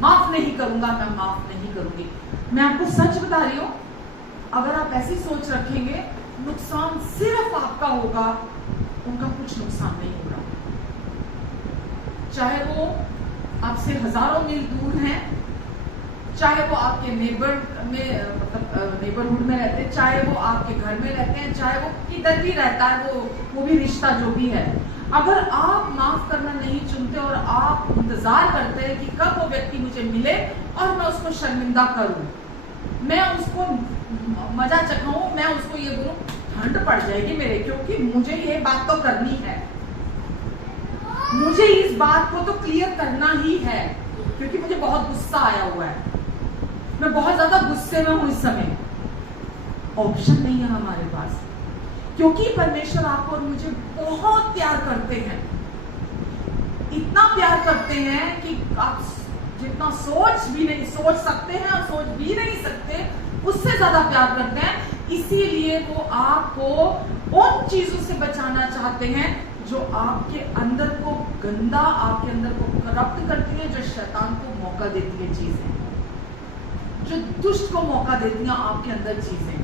माफ नहीं करूंगा, मैं माफ नहीं करूंगी। मैं आपको सच बता रही हूं, अगर आप ऐसी सोच रखेंगे नुकसान सिर्फ आपका होगा, उनका कुछ नुकसान नहीं होगा। चाहे वो आपसे हजारों मील दूर हैं, चाहे वो आपके नेबरहुड में रहते हैं, चाहे वो आपके घर में रहते हैं, चाहे वो किधर भी रहता है, वो भी रिश्ता जो भी है, अगर आप माफ करना नहीं चुनते और आप इंतजार करते हैं कि कब वो व्यक्ति मुझे मिले और मैं उसको शर्मिंदा करूं, मैं उसको मजा चखाऊं, मैं उसको ये बोलूं ठंड पड़ जाएगी मेरे, क्योंकि मुझे ये बात तो करनी है, मुझे इस बात को तो क्लियर करना ही है, क्योंकि मुझे बहुत गुस्सा आया हुआ है, मैं बहुत ज्यादा गुस्से में हूं इस समय। ऑप्शन नहीं है हमारे पास, क्योंकि परमेश्वर आपको और मुझे बहुत प्यार करते हैं, इतना प्यार करते हैं कि आप जितना सोच सकते हैं और सोच भी नहीं सकते, उससे ज्यादा प्यार करते हैं। इसीलिए वो आपको उन चीजों से बचाना चाहते हैं जो आपके अंदर को गंदा, आपके अंदर को करप्ट करती है, जो शैतान को मौका देती है चीजें, जो दुष्ट को मौका देती हैं आपके अंदर चीजें।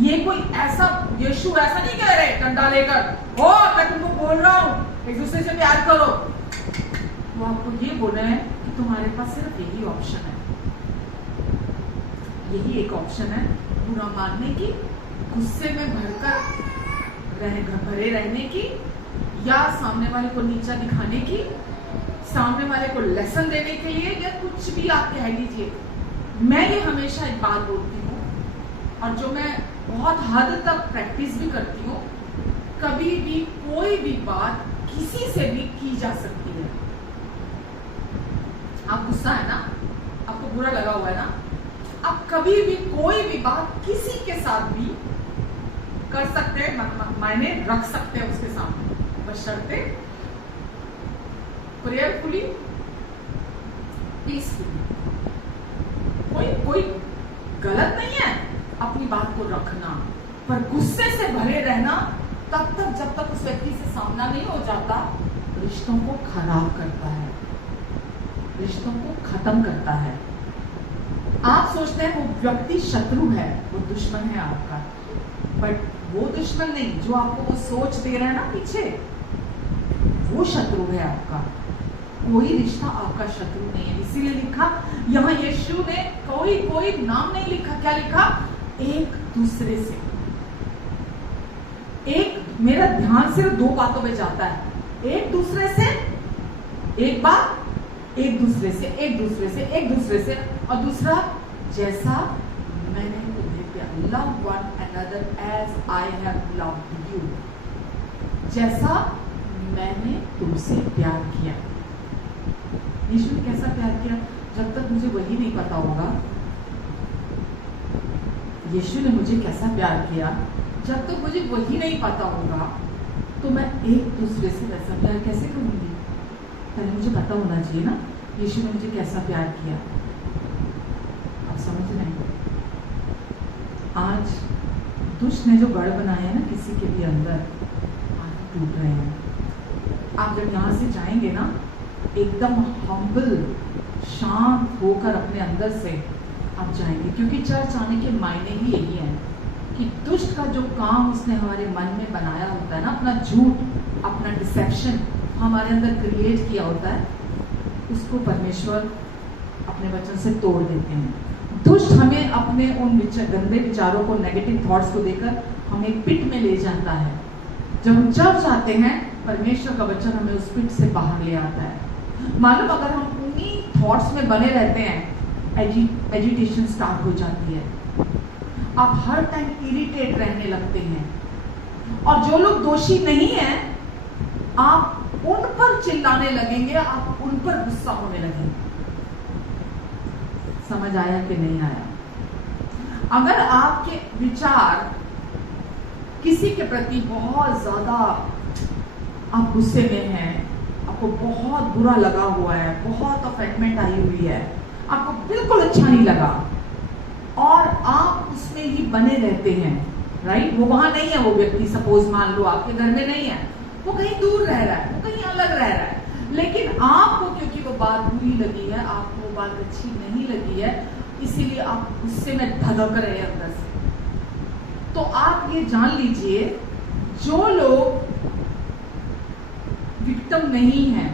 ये कोई ऐसा, यीशु ऐसा नहीं कह रहे डंडा लेकर, ओ मैं तुमको बोल रहा हूं एक दूसरे से प्यार करो। वो आपको ये बोल रहे हैं कि तुम्हारे पास सिर्फ यही ऑप्शन है, यही एक ऑप्शन है, बुरा मानने की, गुस्से में भरे रहने की, या सामने वाले को नीचा दिखाने की, सामने वाले को लेसन देने के लिए, या कुछ भी आप कह लीजिए। मैं ये हमेशा एक बात बोलती हूँ और जो मैं बहुत हद तक प्रैक्टिस भी करती हूँ, कभी भी कोई भी बात किसी से भी की जा सकती है। आप गुस्सा है ना, आपको बुरा लगा हुआ है ना, आप कभी भी कोई भी बात किसी के साथ भी कर सकते हैं, मायने रख सकते हैं उसके सामने, बशर्ते प्रेयरफुली, पीसफुली। कोई गलत नहीं है अपनी बात को रखना, पर गुस्से से भरे रहना तब तक जब तक उस व्यक्ति से सामना नहीं हो जाता, रिश्तों को खराब करता है, रिश्तों को खत्म करता है। आप सोचते हैं वो व्यक्ति शत्रु है, वो दुश्मन है आपका, बट वो दुश्मन नहीं, जो आपको वो सोच दे रहा है ना पीछे, वो शत्रु है आपका। कोई रिश्ता आपका शत्रु नहीं है। इसीलिए लिखा यहाँ यीशु ने कोई नाम नहीं लिखा, क्या लिखा? एक दूसरे से। मेरा ध्यान सिर्फ दो बातों में जाता है, एक दूसरे से, एक बात, एक दूसरे से, एक दूसरे से, एक दूसरे से, और दूसरा जैसा मैंने तुम्हें प्यार, love one another as I have loved you, जैसा मैंने तुमसे प्यार किया। यीशु ने कैसा प्यार किया? जब तक मुझे वही नहीं पता होगा यीशु ने मुझे कैसा प्यार किया, जब तक मुझे वही नहीं पता होगा तो मैं एक दूसरे से वैसा प्यार कैसे करूंगी? पहले मुझे पता होना चाहिए ना यीशु ने मुझे कैसा प्यार किया। आप समझ रहे हैं? आज दुष्ट ने जो गढ़ बनाया है ना किसी के भी अंदर, आज टूट रहे हैं। आप जब यहाँ से जाएंगे ना, एकदम हम्बल, शांत होकर अपने अंदर से आप जाएंगे, क्योंकि चर्च आने के मायने ही यही है कि दुष्ट का जो काम उसने हमारे मन में बनाया होता है ना, अपना झूठ, अपना डिसेप्शन हमारे अंदर क्रिएट किया होता है, उसको परमेश्वर अपने वचन से तोड़ देते हैं। दुष्ट हमें अपने उन गंदे विचारों को, नेगेटिव थॉट्स को देकर हमें पिट में ले जाता है। जब हम चर्च आते हैं, परमेश्वर का वचन हमें उस पिट से बाहर ले आता है। मालूम, अगर हम उन्हीं थॉट्स में बने रहते हैं, एजिटेशन स्टार्ट हो जाती है, आप हर टाइम इरिटेट रहने लगते हैं, और जो लोग दोषी नहीं हैं आप उन पर चिल्लाने लगेंगे, आप उन पर गुस्सा होने लगेंगे। समझ आया कि नहीं आया? अगर आपके विचार किसी के प्रति बहुत ज्यादा आप गुस्से में हैं, आपको बहुत बुरा लगा हुआ है, बहुत अफेक्टमेंट आई हुई है, आपको बिल्कुल अच्छा नहीं लगा, और आप उसमें ही बने रहते हैं, राइट? वो वहां नहीं है, वो व्यक्ति सपोज मान लो आपके घर में नहीं है, वो कहीं दूर रह रहा है, वो कहीं अलग रह रहा है, लेकिन आपको क्योंकि वो बात बुरी लगी है, आपको वो बात अच्छी नहीं लगी है, इसीलिए आप गुस्से में धधक रहे हैं अंदर से। तो आप ये जान लीजिए, जो लोग विक्टिम नहीं है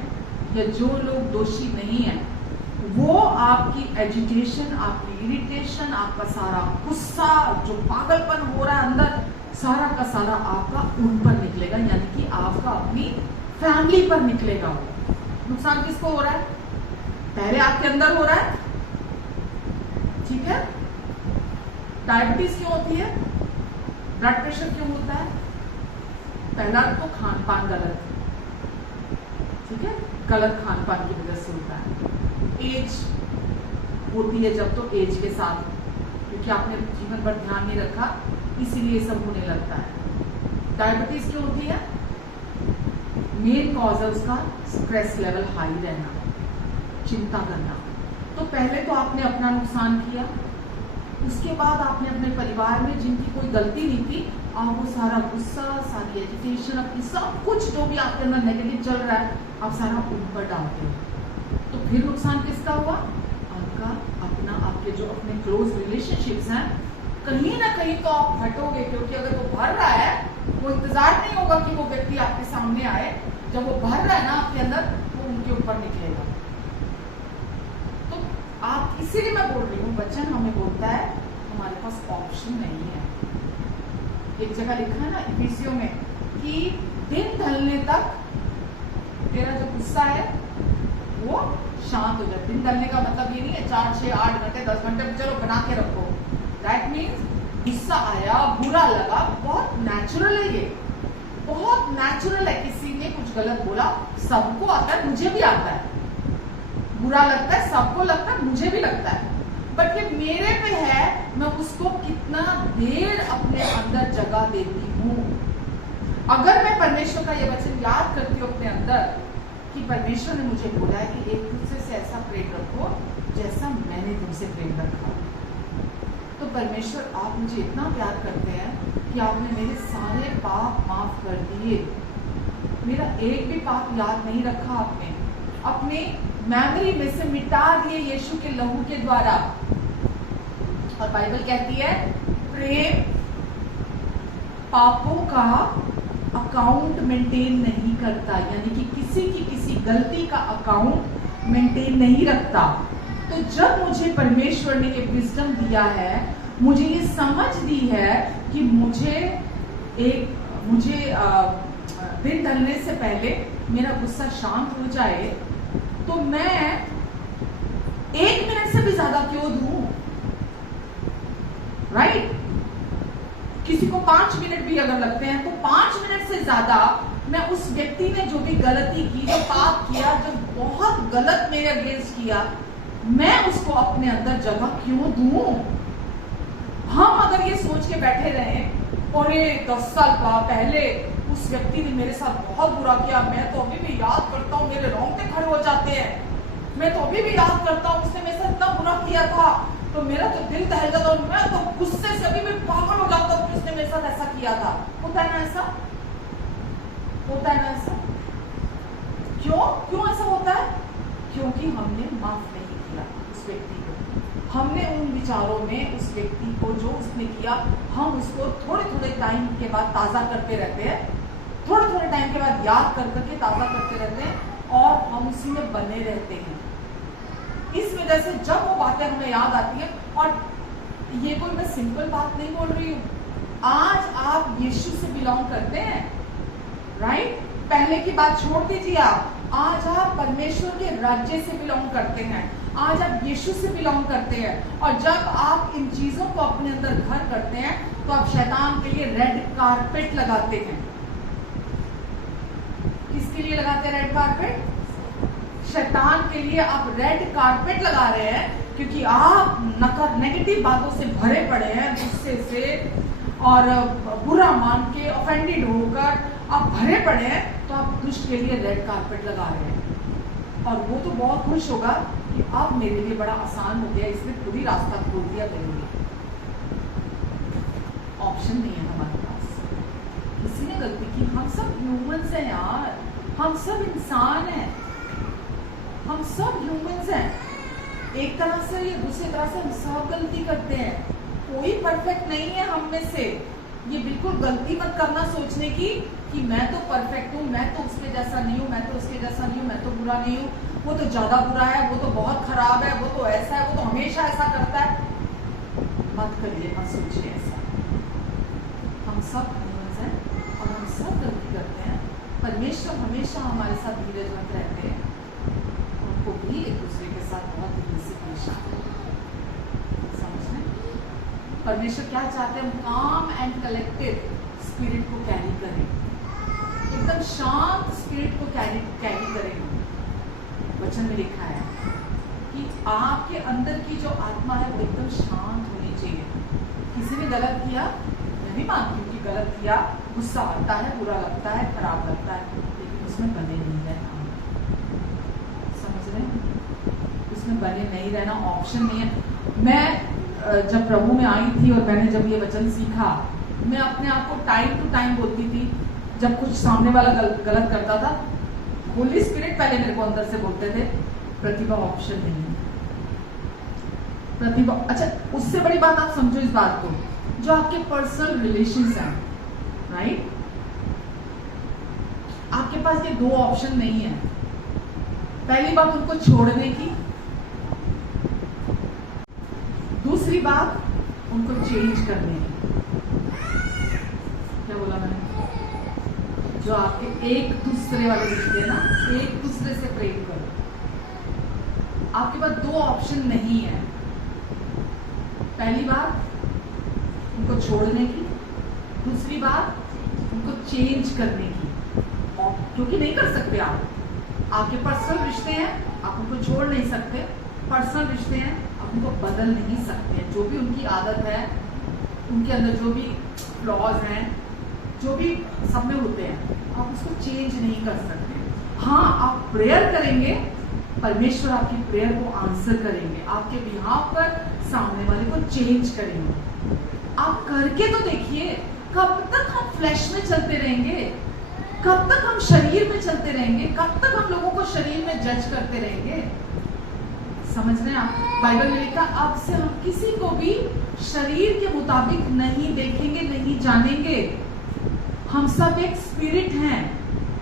या जो लोग दोषी नहीं है, वो आपकी एजिटेशन, आपकी इरिटेशन, आपका सारा गुस्सा, जो पागलपन हो रहा है अंदर, सारा का सारा आपका उन पर निकलेगा, यानी कि आपका अपनी फैमिली पर निकलेगा। नुकसान किसको हो रहा है? पहले आपके अंदर हो रहा है, ठीक है? डायबिटीज क्यों होती है? ब्लड प्रेशर क्यों होता है? पहला तो खान पान गलत, ठीक है, गलत खान पान की वजह से होता है। एज होती है जब, तो एज के साथ, क्योंकि आपने जीवन पर ध्यान नहीं रखा, इसीलिए सब होने लगता है। डायबिटीज क्यों होती है? मेन कॉज है उसका स्ट्रेस लेवल हाई रहना, चिंता करना, तो पहले तो आपने अपना नुकसान किया, उसके बाद आपने अपने परिवार में जिनकी कोई गलती नहीं थी, आप वो सारा गुस्सा, सारी एजुकेशन, अपनी सब कुछ जो भी आपके अंदर नेगेटिव चल रहा है, आप सारा उन पर डालते हो। तो फिर नुकसान किसका हुआ? आपका अपना, आपके जो अपने क्लोज रिलेशनशिप्स हैं, कहीं ना कहीं तो आप हटोगे, क्योंकि अगर वो भर रहा है, वो इंतजार नहीं होगा कि वो व्यक्ति आपके सामने आए। जब वो भर रहा है ना आपके अंदर, वो उनके ऊपर निकलेगा। तो आप, इसीलिए मैं बोल रही हूँ, वचन हमें बोलता है हमारे पास ऑप्शन नहीं है। एक जगह लिखा है ना इफिसियों में कि दिन ढलने तक तेरा जो गुस्सा है वो शांत हो जाए। दिन ढलने का मतलब ये नहीं है 4, 6, 8 घंटे 10 घंटे चलो बना के रखो। दैट मीन्स गुस्सा आया, बुरा लगा, बहुत नेचुरल है, ये बहुत नेचुरल है। किसी ने कुछ गलत बोला, सबको आता है, मुझे भी आता है, बुरा लगता है, सबको लगता है, मुझे भी लगता है। बट ये मेरे पे है, मैं उसको कितना देर अपने अंदर जगह देती हूँ। अगर मैं परमेश्वर का ये वचन याद करती हूँ अपने अंदर कि परमेश्वर ने मुझे बोला है कि एक दूसरे से ऐसा प्रेम रखो जैसा मैंने तुमसे प्रेम रखा, तो परमेश्वर आप मुझे इतना प्यार करते हैं कि आपने मेरे सारे पाप माफ कर दिए। मेरा एक भी पाप याद नहीं रखा आपने, अपने मेमोरी में से मिटा दिए यीशु के लहू के द्वारा। और बाइबल कहती है प्रेम पापों का अकाउंट मेंटेन नहीं करता, यानी कि किसी की किसी गलती का अकाउंट मेंटेन नहीं रखता। तो जब मुझे परमेश्वर ने ये विजडम दिया है, मुझे ये समझ दी है कि मुझे दिन ढलने से पहले मेरा गुस्सा शांत हो जाए, तो मैं 1 मिनट से भी ज्यादा क्यों दूं, राइट? किसी को 5 मिनट भी अगर लगते हैं तो 5 मिनट से ज्यादा मैं उस व्यक्ति ने जो भी गलती की, जो पाप किया, जो बहुत गलत मेरे अगेंस्ट किया, मैं उसको अपने अंदर जगह क्यों दूं? हम अगर ये सोच के बैठे रहे और ये 10 साल पहले उस व्यक्ति ने मेरे साथ बहुत बुरा किया, मैं तो अभी भी याद करता हूँ, मेरे रोंगटे खड़े हो जाते हैं, मैं तो अभी भी याद करता हूँ उसने मेरे साथ इतना बुरा किया था, तो मेरा तो दिल दहल जाता और मैं तो गुस्से से अभी भी पागल हो जाता हूँ कि उसने मेरे साथ ऐसा किया था। होता है ना ऐसा? होता है ना ऐसा? क्यों ऐसा होता है? क्योंकि हमने माफ नहीं किया उस व्यक्ति को। हमने उन विचारों में उस व्यक्ति को जो उसने किया, हम उसको थोड़े टाइम के बाद ताज़ा करते रहते हैं, थोड़े टाइम के बाद याद करके ताज़ा करते रहते हैं और हम उसी में बने रहते हैं। इस वजह से जब वो बातें हमें याद आती है, और ये कोई मैं सिंपल बात नहीं बोल रही हूँ, आज आप यीशु से बिलोंग करते हैं, राइट? पहले की बात छोड़ दीजिए, आज आप परमेश्वर के राज्य से बिलोंग करते हैं, आज आप यीशु से बिलोंग करते हैं। और जब आप इन चीजों को अपने अंदर घर करते हैं तो आप शैतान के लिए रेड कारपेट लगाते हैं। किसके लिए लगाते हैं रेड कारपेट? शैतान के लिए आप रेड कारपेट लगा रहे हैं, क्योंकि आप नेगेटिव बातों से भरे पड़े हैं, गुस्से से और बुरा मान के ऑफेंडेड होकर आप भरे पड़े हैं, तो आप दुष्ट के लिए रेड कारपेट लगा रहे हैं। और वो तो बहुत खुश होगा कि अब मेरे लिए बड़ा आसान हो गया, इसने पूरी रास्ता खोल दिया मेरे लिए। ऑप्शन नहीं है हमारे पास, किसी ने गलती की, हम सब ह्यूमंस हैं यार, हम सब इंसान हैं, हम सब ह्यूमंस हैं, एक तरह से या दूसरी तरह से हम सब गलती करते हैं, कोई परफेक्ट नहीं है हम में से। ये बिल्कुल गलती मत करना सोचने की कि मैं तो परफेक्ट हूँ, मैं तो उसके जैसा नहीं हूँ, मैं तो उसके जैसा नहीं हूँ, मैं तो बुरा नहीं हूँ, वो तो ज्यादा बुरा है, वो तो बहुत खराब है, वो तो ऐसा है, वो तो हमेशा ऐसा करता है। मत करिए, मत सोचिए ऐसा। हम सब ह्यूमंस हैं और हम सब गलती करते हैं। परमेश्वर हमेशा हमारे साथ धीरजवंत रहते हैं, उनको भी एक दूसरे के साथ बहुत धीरे से पेश आते हैं। समझ रहे? परमेश्वर क्या चाहते हैं? हम काम एंड कलेक्टिव स्पिरिट को कैरी करें, एकदम शांत स्पिरिट को कैरी करें। वचन में लिखा है कि आपके अंदर की जो आत्मा है वो एकदम शांत होनी चाहिए। किसी ने गलत किया, मैं भी मानती हूँ कि गलत किया, गुस्सा आता है, बुरा लगता है, खराब लगता है, लेकिन उसमें बने नहीं है। समझ रहे हैं? उस में बने नहीं रहना ऑप्शन नहीं है। मैं जब प्रभु में आई थी और मैंने जब ये वचन सीखा, मैं अपने आप को टाइम टू टाइम बोलती थी, जब कुछ सामने वाला गलत करता था, होली स्पिरिट पहले मेरे को अंदर से बोलते थे प्रतिभा ऑप्शन नहीं है। प्रतिभा, अच्छा उससे बड़ी बात आप समझो इस बात को, जो आपके पर्सनल रिलेशंस हैं, राइट, आपके पास ये दो ऑप्शन नहीं है। पहली बात उनको छोड़ने की, दूसरी बात उनको चेंज करने की। क्या बोला मैंने? जो आपके एक दूसरे वाले रिश्ते हैं ना, एक दूसरे से प्रेम करो। आपके पास दो ऑप्शन नहीं है। पहली बात उनको छोड़ने की, दूसरी बात उनको चेंज करने की, क्योंकि नहीं कर सकते आप। आपके पर्सनल रिश्ते हैं, आप उनको छोड़ नहीं सकते। पर्सनल रिश्ते हैं, आप उनको बदल नहीं सकते। जो भी उनकी आदत है, उनके अंदर जो भी फ्लॉज हैं, जो भी सब में होते हैं, आप उसको चेंज नहीं कर सकते। हाँ, आप प्रेयर करेंगे, परमेश्वर आपकी प्रेयर को आंसर करेंगे, आपके बिहाफ पर सामने वाले को चेंज करेंगे। आप करके तो देखिए। कब तक हम फ्लैश में चलते रहेंगे? कब तक हम शरीर में चलते रहेंगे? कब तक हम लोगों को शरीर में जज करते रहेंगे? समझ रहे हैं आप? बाइबल में लिखा, अब से हम किसी को भी शरीर के मुताबिक नहीं देखेंगे, नहीं जानेंगे। हम सब एक स्पिरिट हैं,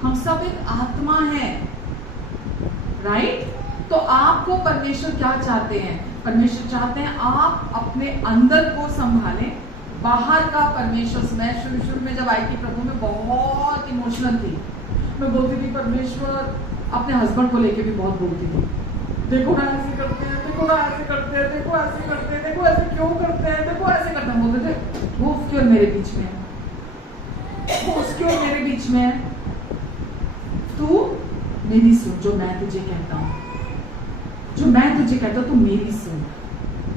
हम सब एक आत्मा है, राइट? तो आपको परमेश्वर क्या चाहते हैं? परमेश्वर चाहते हैं आप अपने अंदर को संभालें, बाहर का परमेश्वर। मैं शुरू में जब आई थी प्रभु में बहुत इमोशनल थी। मैं बोलती थी परमेश्वर, अपने हस्बैंड को लेके भी बहुत बोलती थी, देखो ना ऐसे करते हैं, देखो ना ऐसे करते हैं, देखो ऐसे करते हैं, देखो ऐसे क्यों करते हैं, देखो ऐसे करते हैं। बोलते थे वो उसके और मेरे बीच में है, वो उसके और मेरे बीच में है। तू मेरी सुन, जो मैं तुझे कहता हूँ, जो मैं तुझे कहता हूँ, तू मेरी सुन।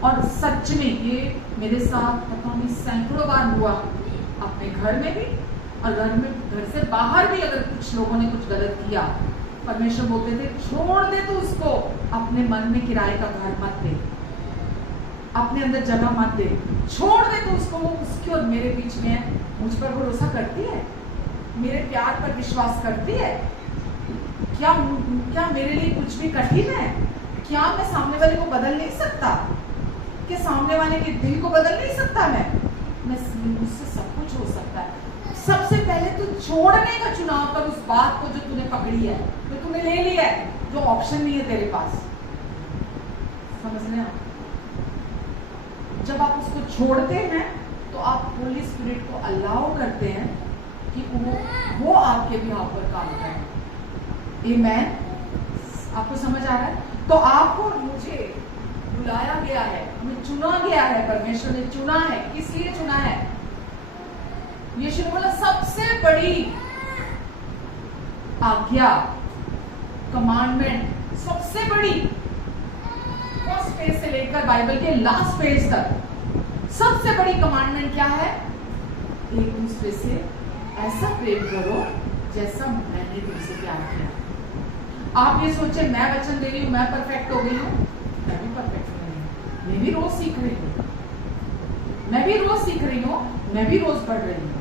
और सच में ये मेरे साथ पता नहीं सैकड़ों बार हुआ, अपने घर में भी और घर से बाहर भी। अगर कुछ लोगों ने कुछ गलत किया, परमेश्वर बोलते थे छोड़ दे तू उसको, अपने मन में किराए का घर मत दे, अपने अंदर जगह मत दे, छोड़ दे तू उसको, वो उसकी और मेरे बीच में है। मुझ पर भरोसा करती है, मेरे प्यार पर विश्वास करती है। क्या मेरे लिए कुछ भी कठिन है? क्या मैं सामने वाले को बदल नहीं सकता? कि सामने वाले के दिल को बदल नहीं सकता? मुझसे सब कुछ हो सकता है। सबसे पहले तू छोड़ने का चुनाव कर उस बात को जो तूने पकड़ी है, जो तूने ले लिया है, जो ऑप्शन नहीं है तेरे पास। समझ रहे हैं आप? जब आप उसको छोड़ते हैं तो आप होली स्पिरिट को अलाउ करते हैं कि वो आपके भी आप पर काम करें। आमेन? आपको समझ आ रहा है? तो आपको मुझे बुलाया गया है, हमें चुना गया है, परमेश्वर ने चुना है। किस लिए चुना है? यीशु ने बोला सबसे बड़ी आज्ञा, कमांडमेंट, सबसे बड़ी, फर्स्ट पेज से लेकर बाइबल के लास्ट पेज तक सबसे बड़ी कमांडमेंट क्या है? एक दूसरे से ऐसा प्रेम करो जैसा मैंने तुमसे प्यार किया। आप ये सोचे मैं वचन दे रही हूं, मैं परफेक्ट हो गई हूं। मैं भी परफेक्ट नहीं हूं, मैं भी रोज सीख रही हूं, मैं भी रोज सीख रही हूं, मैं भी रोज पढ़ रही हूं।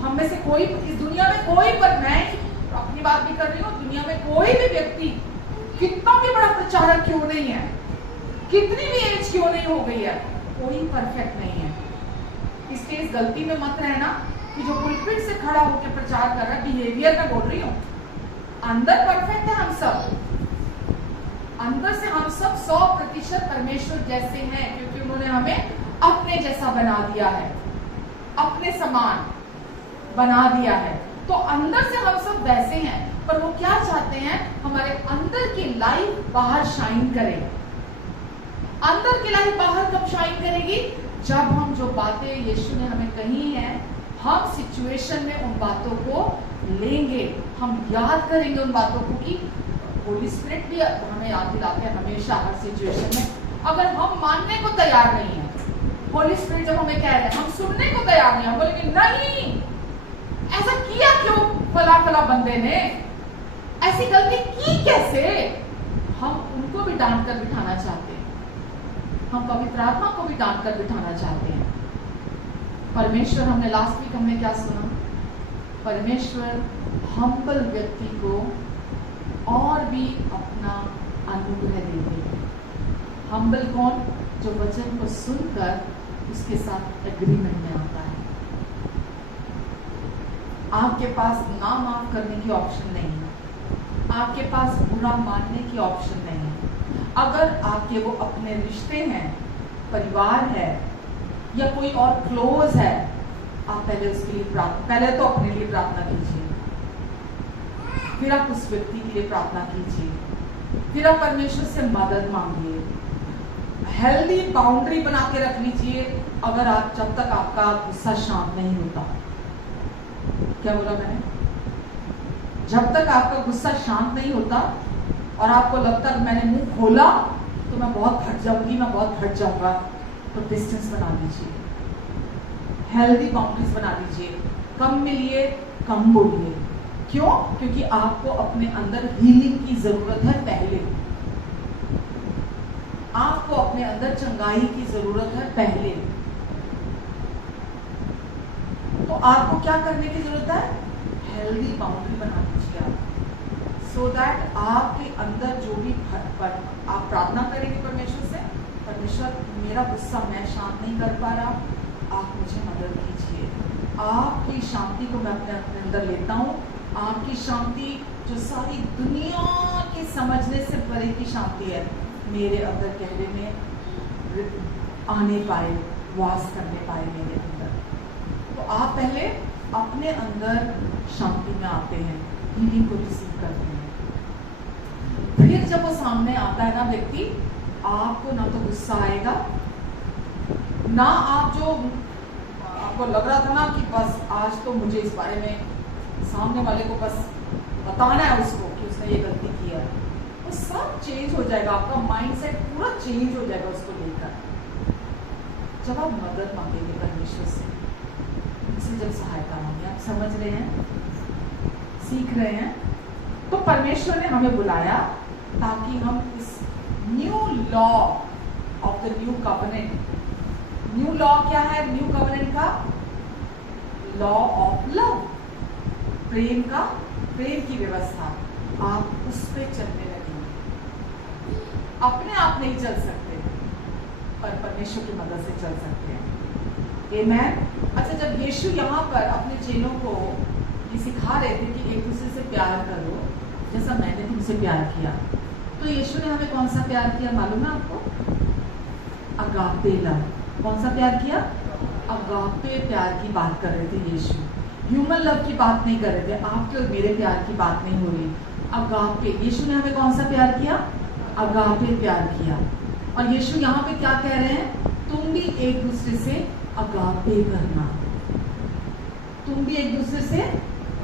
हम में से कोई इस दुनिया में कोई, पर मैं अपनी बात भी कर रही हूँ, दुनिया में कोई भी व्यक्ति कितना भी बड़ा प्रचारक क्यों नहीं है, कितनी भी एज क्यों नहीं हो गई है, कोई परफेक्ट नहीं है। इसलिए इस गलती में मत रहना कि जो पुलपिट से खड़ा होकर प्रचार कर रहा है, बिहेवियर में बोल रही हूँ, अंदर परफेक्ट है हम सब, अंदर से हम सब 100% परमेश्वर जैसे हैं, क्योंकि उन्होंने हमें अपने जैसा बना दिया है, अपने समान बना दिया है। तो अंदर से हम सब वैसे हैं, पर वो क्या चाहते हैं? हमारे अंदर की लाइफ बाहर शाइन करे। अंदर की लाइफ बाहर कब शाइन करेगी? जब हम जो बातें यीशु ने हमें कही हैं, हम सिचुएशन में उन बातों को लेंगे, हम याद करेंगे उन बातों को, कि होली स्पिरिट भी हमें याद दिलाते हैं हमेशा हर सिचुएशन में। अगर हम मानने को तैयार नहीं है, होली स्पिरिट जब हमें कह रहे हैं, हम सुनने को तैयार नहीं, हम बोलेंगे नहीं, ऐसा किया क्यों फला फला बंदे ने, ऐसी गलती की कैसे? हम उनको भी डांट कर बिठाना चाहते हैं, हम पवित्र आत्मा को भी डांट कर बिठाना चाहते हैं। परमेश्वर, हमने लास्ट वीक हमने क्या सुना, परमेश्वर हम्बल व्यक्ति को और भी अपना अनुग्रह देते हैं। हम्बल कौन? जो वचन को सुनकर उसके साथ एग्रीमेंट में आता है। आपके पास ना माफ करने की ऑप्शन नहीं है, आपके पास बुरा मानने की ऑप्शन नहीं है। अगर आपके वो अपने रिश्ते हैं, परिवार है या कोई और क्लोज है, आप पहले उसके लिए पहले तो अपने लिए प्रार्थना कीजिए, फिर आप उस व्यक्ति के लिए प्रार्थना कीजिए, फिर आप परमेश्वर से मदद मांगिए। हेल्दी बाउंड्री बना के रख लीजिए। अगर आप, जब तक आपका गुस्सा शांत नहीं होता, क्या बोला मैंने? जब तक आपका गुस्सा शांत नहीं होता और आपको लगता है मैंने मुंह खोला तो मैं बहुत हट जाऊंगी, मैं बहुत हट जाऊंगा, तो डिस्टेंस बना लीजिए, हेल्दी बाउंड्रीज बना लीजिए। कम मिलिए, कम बोलिए। क्यों? क्योंकि आपको अपने अंदर हीलिंग की जरूरत है। पहले आपको अपने अंदर चंगाई की जरूरत है। पहले तो आपको क्या करने की जरूरत है? हेल्दी बाउंड्री बना लीजिए आप, सो दैट आपके अंदर जो भी आप प्रार्थना करेंगे परमेश्वर से, परमेश्वर मेरा गुस्सा मैं शांत नहीं कर पा रहा, आप मुझे मदद कीजिए। आपकी शांति को मैं अपने अंदर लेता हूँ। आपकी शांति जो सारी दुनिया की समझने से परे की शांति है, मेरे अंदर कहने में आने पाए, वास करने पाए मेरे अंदर। तो आप पहले अपने अंदर शांति में आते हैं, हीलिंग को रिसीव करते हैं। फिर जब वो सामने आता है ना व्यक्ति, आपको ना तो गुस्सा आएगा, ना आप जो आपको लग रहा था ना कि बस आज तो मुझे इस बारे में सामने वाले को बस बताना है उसको कि उसने ये गलती की है, वो सब चेंज हो जाएगा। आपका माइंडसेट पूरा चेंज हो जाएगा उसको लेकर। जब आप मदद मांगेंगे परमेश्वर से, उनसे जब सहायता मांगे, आप समझ रहे हैं, सीख रहे हैं, तो परमेश्वर ने हमें बुलाया ताकि हम इस new law of the new covenant, new law क्या है न्यू कवनेंट का? लॉ ऑफ लव, प्रेम का, प्रेम की व्यवस्था, आप उस पे चलने लगेंगे। अपने आप नहीं चल सकते, पर परमेश्वर की मदद से चल सकते हैं। आमेन। अच्छा, जब यीशु यहाँ पर अपने चेलों को ये सिखा रहे थे कि एक दूसरे से प्यार करो जैसा मैंने तुमसे प्यार किया, तो यीशु ने हमें कौन सा प्यार किया मालूम है आपको? Agape love. कौन सा प्यार किया? अगापे प्यार की बात कर रहे थे यीशु, ह्यूमन लव की बात नहीं कर रहे थे। आपके और मेरे प्यार की बात नहीं हो रही, अगापे। यीशु ने हमें कौन सा प्यार किया? अगापे प्यार किया। और यीशु यहाँ पे क्या कह रहे हैं? तुम भी एक दूसरे से अगापे करना, तुम भी एक दूसरे से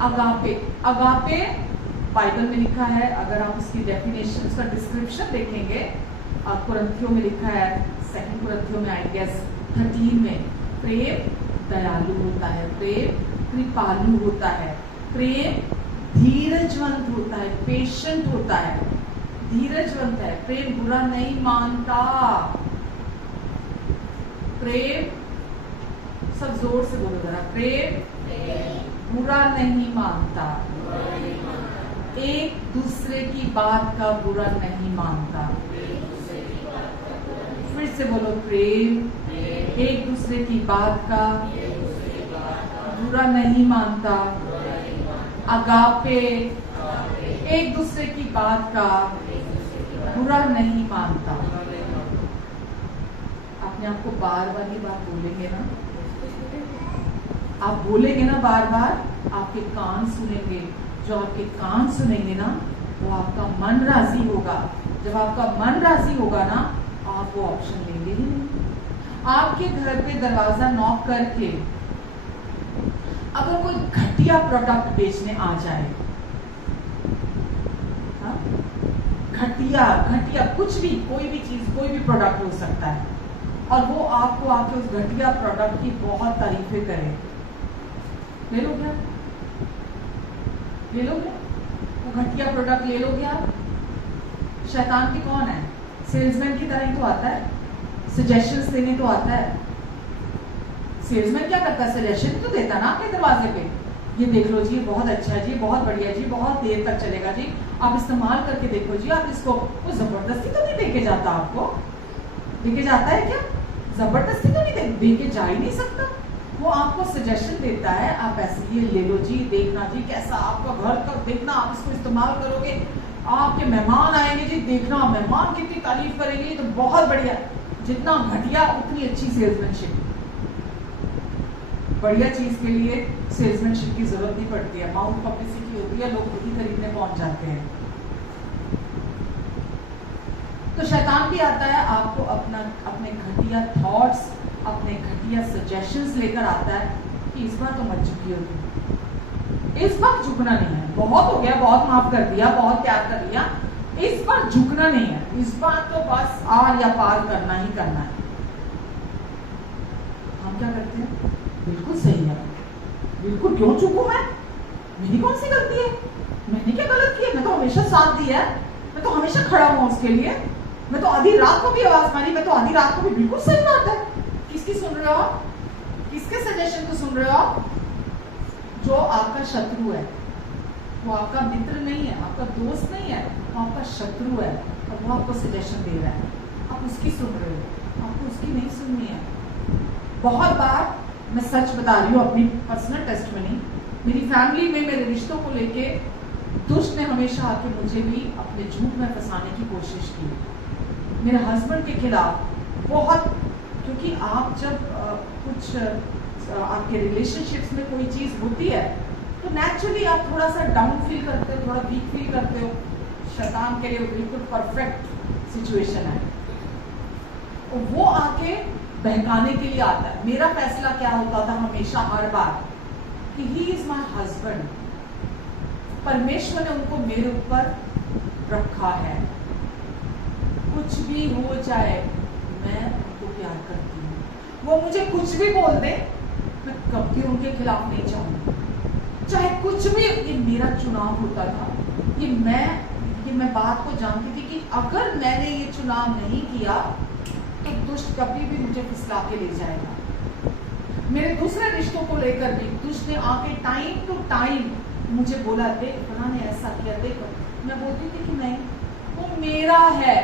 अगापे। अगापे बाइबल में लिखा है, अगर आप उसकी डेफिनेशन, उसका डिस्क्रिप्शन देखेंगे, कुरिन्थियों में लिखा है, 2 कुरिन्थियों में आई गेस 13 में, प्रेम दयालु होता है, प्रेम कृपालु होता है, प्रेम धीरजवंत होता है, पेशेंट होता है, धीरजवंत है, प्रेम बुरा नहीं मानता, प्रेम, सब जोर से बोलो जरा, प्रेम बुरा नहीं मानता, एक दूसरे की बात का बुरा नहीं मानता। फिर से बोलो, प्रेम एक दूसरे की बात का बुरा नहीं मानता। अगापे एक दूसरे की बात का बुरा नहीं मानता। अपने आप को बार बार ये बात बोलेंगे ना, आप बोलेंगे ना बार बार, आपके कान सुनेंगे, जो आपके कान सुनेंगे ना वो आपका मन राजी होगा। जब आपका मन राजी होगा ना, आप वो ऑप्शन लेंगे ही नहीं। आपके घर पे दरवाजा नॉक करके अगर कोई घटिया प्रोडक्ट बेचने आ जाए, घटिया कुछ भी, कोई भी चीज, कोई भी प्रोडक्ट हो सकता है, और वो आपको आके उस घटिया प्रोडक्ट की बहुत तारीफें करे, ले लो क्या? ले लोगे? वो घटिया प्रोडक्ट ले लोगे आप? शैतान की कौन है? सेल्समैन की तरह ही तो आता है, सजेशंस देने तो आता है। सेल्समैन क्या करता है? सजेशन तो देता ना आपके दरवाजे पे, ये देख लो जी, बहुत अच्छा है जी, बहुत बढ़िया जी, बहुत देर तक चलेगा जी, आप इस्तेमाल करके देखो जी, आप इसको। वो जबरदस्ती तो नहीं देके जाता आपको, देके जाता है क्या? जबरदस्ती तो नहीं देके जा ही नहीं सकता। वो आपको सजेशन देता है, आप ऐसे ये ले लो जी, देखना जी कैसा आपका घर का, देखना आप इसको इस्तेमाल करोगे, आपके मेहमान आएंगे जी, देखना मेहमान कितनी तारीफ करेंगे, तो बहुत बढ़िया। जितना घटिया उतनी अच्छी सेल्समैनशिप। बढ़िया चीज के लिए सेल्समैनशिप की जरूरत नहीं पड़ती है, माउथ पब्लिसिटी होती है, लोग वही खरीदने पहुंच जाते हैं। तो शैतान भी आता है आपको अपने घटिया थॉट्स, अपने घटिया सजेशंस लेकर आता है कि इस बार तो मत झुकी होगी, इस बार झुकना नहीं है, बहुत हो गया, बहुत माफ कर दिया, बहुत प्यार कर दिया, इस बार झुकना नहीं है, इस बार तो बस आर या पार करना ही करना है। हम क्या करते हैं? बिल्कुल सही है, बिल्कुल, क्यों चूकूं मैं, मेरी कौन सी गलती है, मैंने क्या गलत किया, मैं तो हमेशा साथ दिया है, मैं तो हमेशा खड़ा हुआ उसके लिए, मैं तो आधी रात को भी आवाज मारी, मैं तो आधी रात को भी, बिल्कुल सही बात है। किसकी सुन रहे हो आप? किसके सजेशन को सुन रहे हो आप? जो आपका शत्रु है, वो आपका मित्र नहीं है, आपका दोस्त नहीं है, वो आपका शत्रु है, और वो आपको सजेशन दे रहा है, आप उसकी सुन रहे हो, आपको उसकी नहीं सुननी है। बहुत बार मैं सच बता रही हूँ, अपनी पर्सनल टेस्टमनी, मेरी फैमिली में मेरे रिश्तों को लेके दुष्ट ने हमेशा आके मुझे भी अपने झूठ में फंसाने की कोशिश की। मेरे हस्बैंड के खिलाफ बहुत, क्योंकि आप जब कुछ आपके रिलेशनशिप्स में कोई चीज होती है तो नेचुरली आप थोड़ा सा डाउन फील करते हो, थोड़ा वीक फील करते हो। शैतान के लिए बिल्कुल परफेक्ट सिचुएशन है, वो आके बहकाने के लिए आता है। मेरा फैसला क्या होता था हमेशा, हर बार, कि ही इज माई हस्बैंड, परमेश्वर ने उनको मेरे ऊपर रखा है, कुछ भी हो जाए मैं उनको प्यार करती हूँ, वो मुझे कुछ भी बोल दे, मैं कभी उनके खिलाफ नहीं जाऊंगी, चाहे कुछ भी। ये मेरा चुनाव होता था, ये मैं बात को जानती थी कि अगर मैंने ये चुनाव नहीं किया तो दुष्ट कभी भी मुझे फिसला के ले जाएगा। मेरे दूसरे रिश्तों को लेकर भी दुष्ट ने आके टाइम टू टाइम मुझे बोला, देख फलां ने ऐसा किया, देख। मैं बोलती थी कि नहीं, वो मेरा है,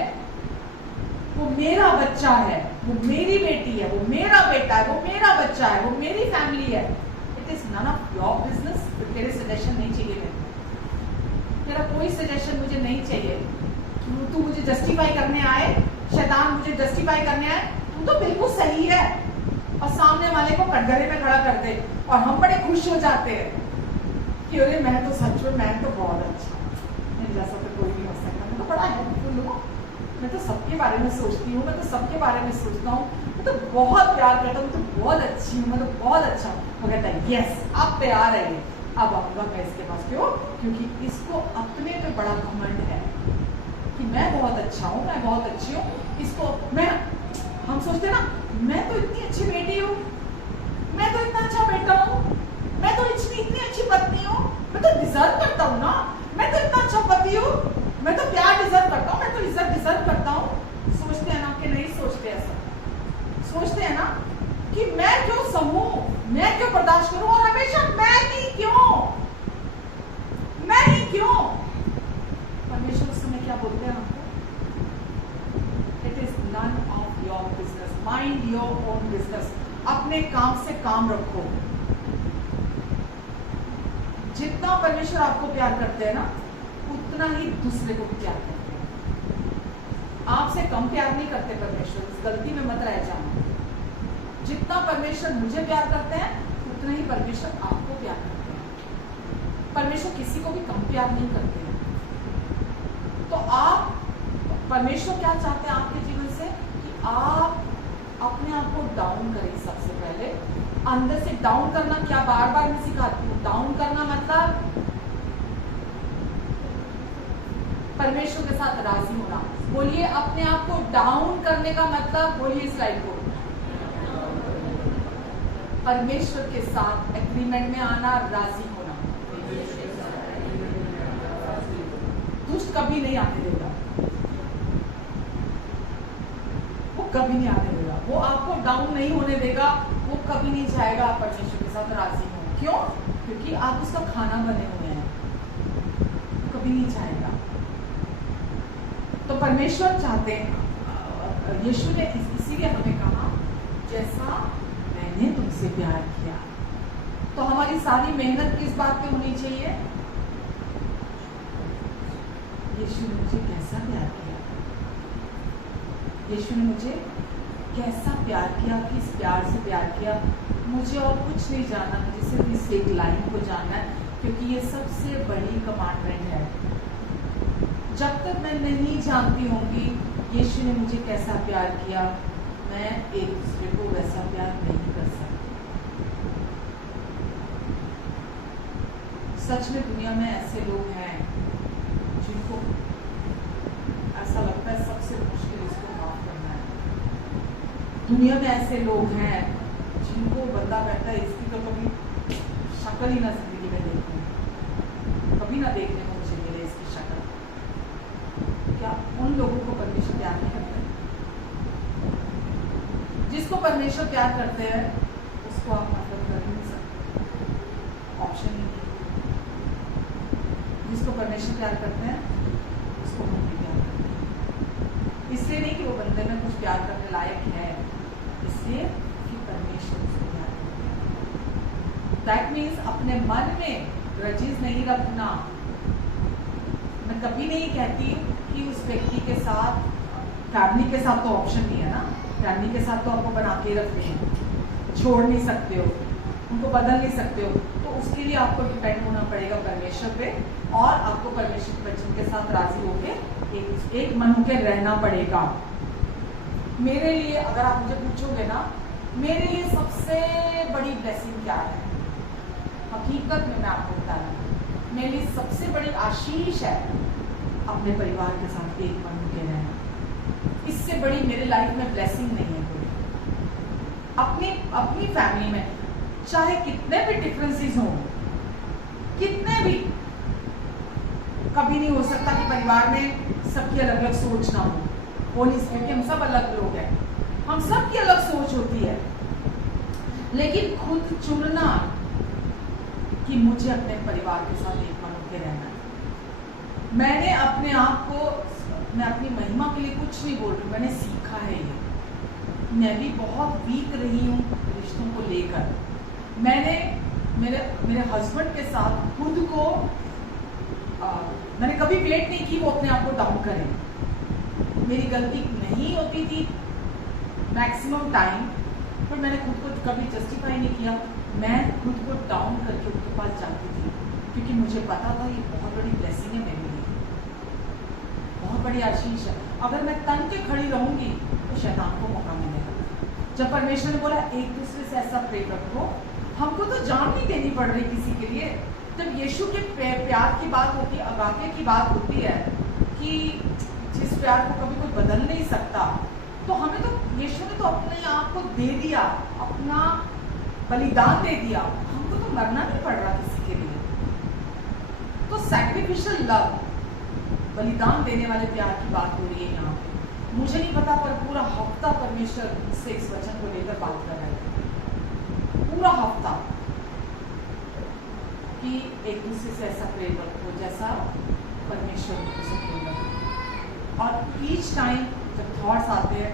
वो मेरा बच्चा है, वो मेरी बेटी है, वो मेरा बेटा है, वो मेरा बच्चा है, वो मेरी फैमिली है। It is none of your business. तेरे सजेशन नहीं चाहिए मेरे, तेरा कोई सजेशन मुझे नहीं चाहिए। तू मुझे जस्टिफाई करने आए, शैतान मुझे जस्टिफाई करने आए, तू तो बिल्कुल सही है, और सामने वाले को कटघरे में खड़ा कर दे, और हम बड़े खुश हो जाते हैं कि अरे मैं तो सच में, मैं तो बहुत अच्छा, मेरे जैसा तो कोई नहीं हो सकता, मैं तो बड़ा हेल्पफुल हूँ, मैं तो सबके बारे में सोचती हूँ, मैं तो सबके बारे में सोचता हूँ, मैं तो बहुत प्यार करता हूँ, मैं तो बहुत अच्छी हूँ, मैं तो बहुत अच्छा हूँ। वो कहता है यस, अब प्यार है ये, अब आऊंगा मैं इसके पास। क्यों? क्योंकि इसको अपने पे बड़ा घमंड है कि मैं बहुत अच्छा हूँ, मैं बहुत अच्छी हूँ। इसको हम सोचते ना, मैं तो इतनी अच्छी बेटी हूँ, मैं तो इतना अच्छा बेटा हूँ, मैं तो इतनी अच्छी पत्नी हूँ, मैं तो डिजर्व करता हूँ ना, मैं तो इतना अच्छा पति हूँ, मैं तो प्यार डिजर्व करता हूँ, मैं तो इज्जत डिजर्व करता हूँ। सोचते हैं ना कि नहीं सोचते? ऐसा सोचते हैं ना कि मैं क्यों सहूं, मैं क्यों बर्दाश्त करूं, और हमेशा मैं ही क्यों, मैं ही क्यों। परमेश्वर उस समय क्या बोलते हैं आपको? It is none of your business, mind your own business. अपने काम से काम रखो। जितना परमेश्वर आपको प्यार करते हैं ना, उतना ही दूसरे को भी प्यार करते हैं। आपसे कम प्यार नहीं करते परमेश्वर, इस गलती में मत रह जाना। जितना परमेश्वर मुझे प्यार करते हैं, उतना ही परमेश्वर आपको प्यार करते हैं। परमेश्वर किसी को भी कम प्यार नहीं करते हैं। तो आप, परमेश्वर क्या चाहते हैं आपके जीवन से? कि आप अपने आप को डाउन करें। सबसे पहले अंदर से डाउन करना, क्या बार बार मैं सिखाती हूँ, डाउन करना मतलब परमेश्वर के साथ राजी होना। बोलिए, अपने आप को डाउन करने का मतलब, बोलिए स्लाइड को, परमेश्वर के साथ एग्रीमेंट में आना, राजी होना। दुष्ट कभी नहीं आने देगा। कभी नहीं आने देगा, वो आपको डाउन नहीं होने देगा, वो कभी नहीं चाहेगा आप परमेश्वर के साथ राजी हो। क्यों? क्योंकि आप उसका खाना बने हुए हैं, कभी नहीं चाहेगा। तो परमेश्वर चाहते हैं, यीशु ने इसीलिए हमें कहा जैसा मैंने तुमसे प्यार किया। तो हमारी सारी मेहनत किस बात पे होनी चाहिए? यीशु ने मुझे कैसा प्यार किया, यीशु ने मुझे कैसा प्यार किया, किस प्यार से प्यार किया। मुझे और कुछ नहीं जानना, मुझे सिर्फ इस एक लाइन को जानना है, क्योंकि ये सबसे बड़ी कमांडमेंट है। जब तक मैं नहीं जानती होंगी यीशु ने मुझे कैसा प्यार किया, मैं एक दूसरे को वैसा प्यार नहीं कर सकती। सच में दुनिया में ऐसे लोग हैं जिनको ऐसा लगता है सबसे मुश्किल इसको माफ करना है। दुनिया में ऐसे लोग हैं जिनको बंदा कहता है इसकी तो कभी शक्ल ही ना जिंदगी में देखूं, कभी ना देखने को मुझे मिले इसकी शक्ल। क्या उन लोगों को परमेश्वर प्यार नहीं करते? जिसको परमेश्वर प्यार करते हैं उसको आप मतलब कर नहीं सकते, ऑप्शन ही नहीं। जिसको परमेश्वर प्यार करते हैं उसको हम भी प्यार करते हैं, इसलिए नहीं कि वो बंदे में कुछ प्यार करने लायक है, इसलिए कि परमेश्वर उसको प्यार करते हैं। दैट मीन्स अपने मन में ग्रजेस नहीं रखना। मैं कभी नहीं कहती कि उस व्यक्ति के साथ, फैमिली के साथ तो ऑप्शन नहीं है ना, फैमिली के साथ तो आपको बना के रखते हैं, छोड़ नहीं सकते हो, उनको बदल नहीं सकते हो, तो उसके लिए आपको डिपेंड होना पड़ेगा परमेश्वर पे, और आपको परमेश्वर के वचन के साथ राजी होके एक मन होके रहना पड़ेगा। मेरे लिए अगर आप मुझे पूछोगे ना, मेरे लिए सबसे बड़ी ब्लेसिंग क्या है, हकीकत में मैं आपको बता रहा हूँ, मेरे लिए सबसे बड़ी आशीष है अपने परिवार के साथ एक मन होके रहना। इससे बड़ी मेरे लाइफ में ब्लेसिंग नहीं है कोई। अपनी फैमिली में चाहे कितने भी डिफरेंसेस हों, कितने भी, कभी नहीं हो सकता कि परिवार में सबकी अलग अलग सोच ना हो। वो नहीं, क्योंकि हम सब अलग लोग हैं, हम सब की अलग सोच होती है, लेकिन खुद चुनना कि मुझे अपने परिवार के साथ एक मन होकर रहना है। मैंने अपने आप को, मैं अपनी महिमा के लिए कुछ नहीं बोल रही, मैंने सीखा है ये। मैं भी बहुत वीक रही हूँ रिश्तों को लेकर। मैंने मेरे हस्बैंड के साथ खुद को मैंने कभी वेट नहीं की वो अपने आप को डाउन करें। मेरी गलती नहीं होती थी मैक्सिमम टाइम, पर मैंने खुद को कभी जस्टिफाई नहीं किया। मैं खुद को डाउन करके उनके पास जाती थी, क्योंकि मुझे पता था ये बहुत बड़ी ब्लेसिंग है मेरे लिए, बहुत बड़ी आशीष है। अगर मैं तन के खड़ी रहूंगी तो शैतान को मौका मिलेगा। जब परमेश्वर ने बोला एक दूसरे से ऐसा प्रेम रखो, हमको तो जान नहीं देनी पड़ रही किसी के लिए। जब यीशु के प्यार की बात होती है, अगापे की बात होती है कि जिस प्यार को कभी कोई बदल नहीं सकता, तो हमें तो यीशु ने तो अपने आप को दे दिया, अपना बलिदान दे दिया, हमको तो मरना नहीं पड़ रहा किसी के लिए। तो सैक्रिफिशियल लव, बलिदान देने वाले प्यार की बात हो रही है यहाँ पे। मुझे नहीं पता, पर पूरा हफ्ता परमेश्वर मुझसे इस वचन को लेकर बात कर रहे थे, पूरा हफ्ता, कि एक दूसरे से ऐसा प्रेम रखो जैसा परमेश्वर से प्रेम रखो। और ईच टाइम जब थॉट्स आते हैं,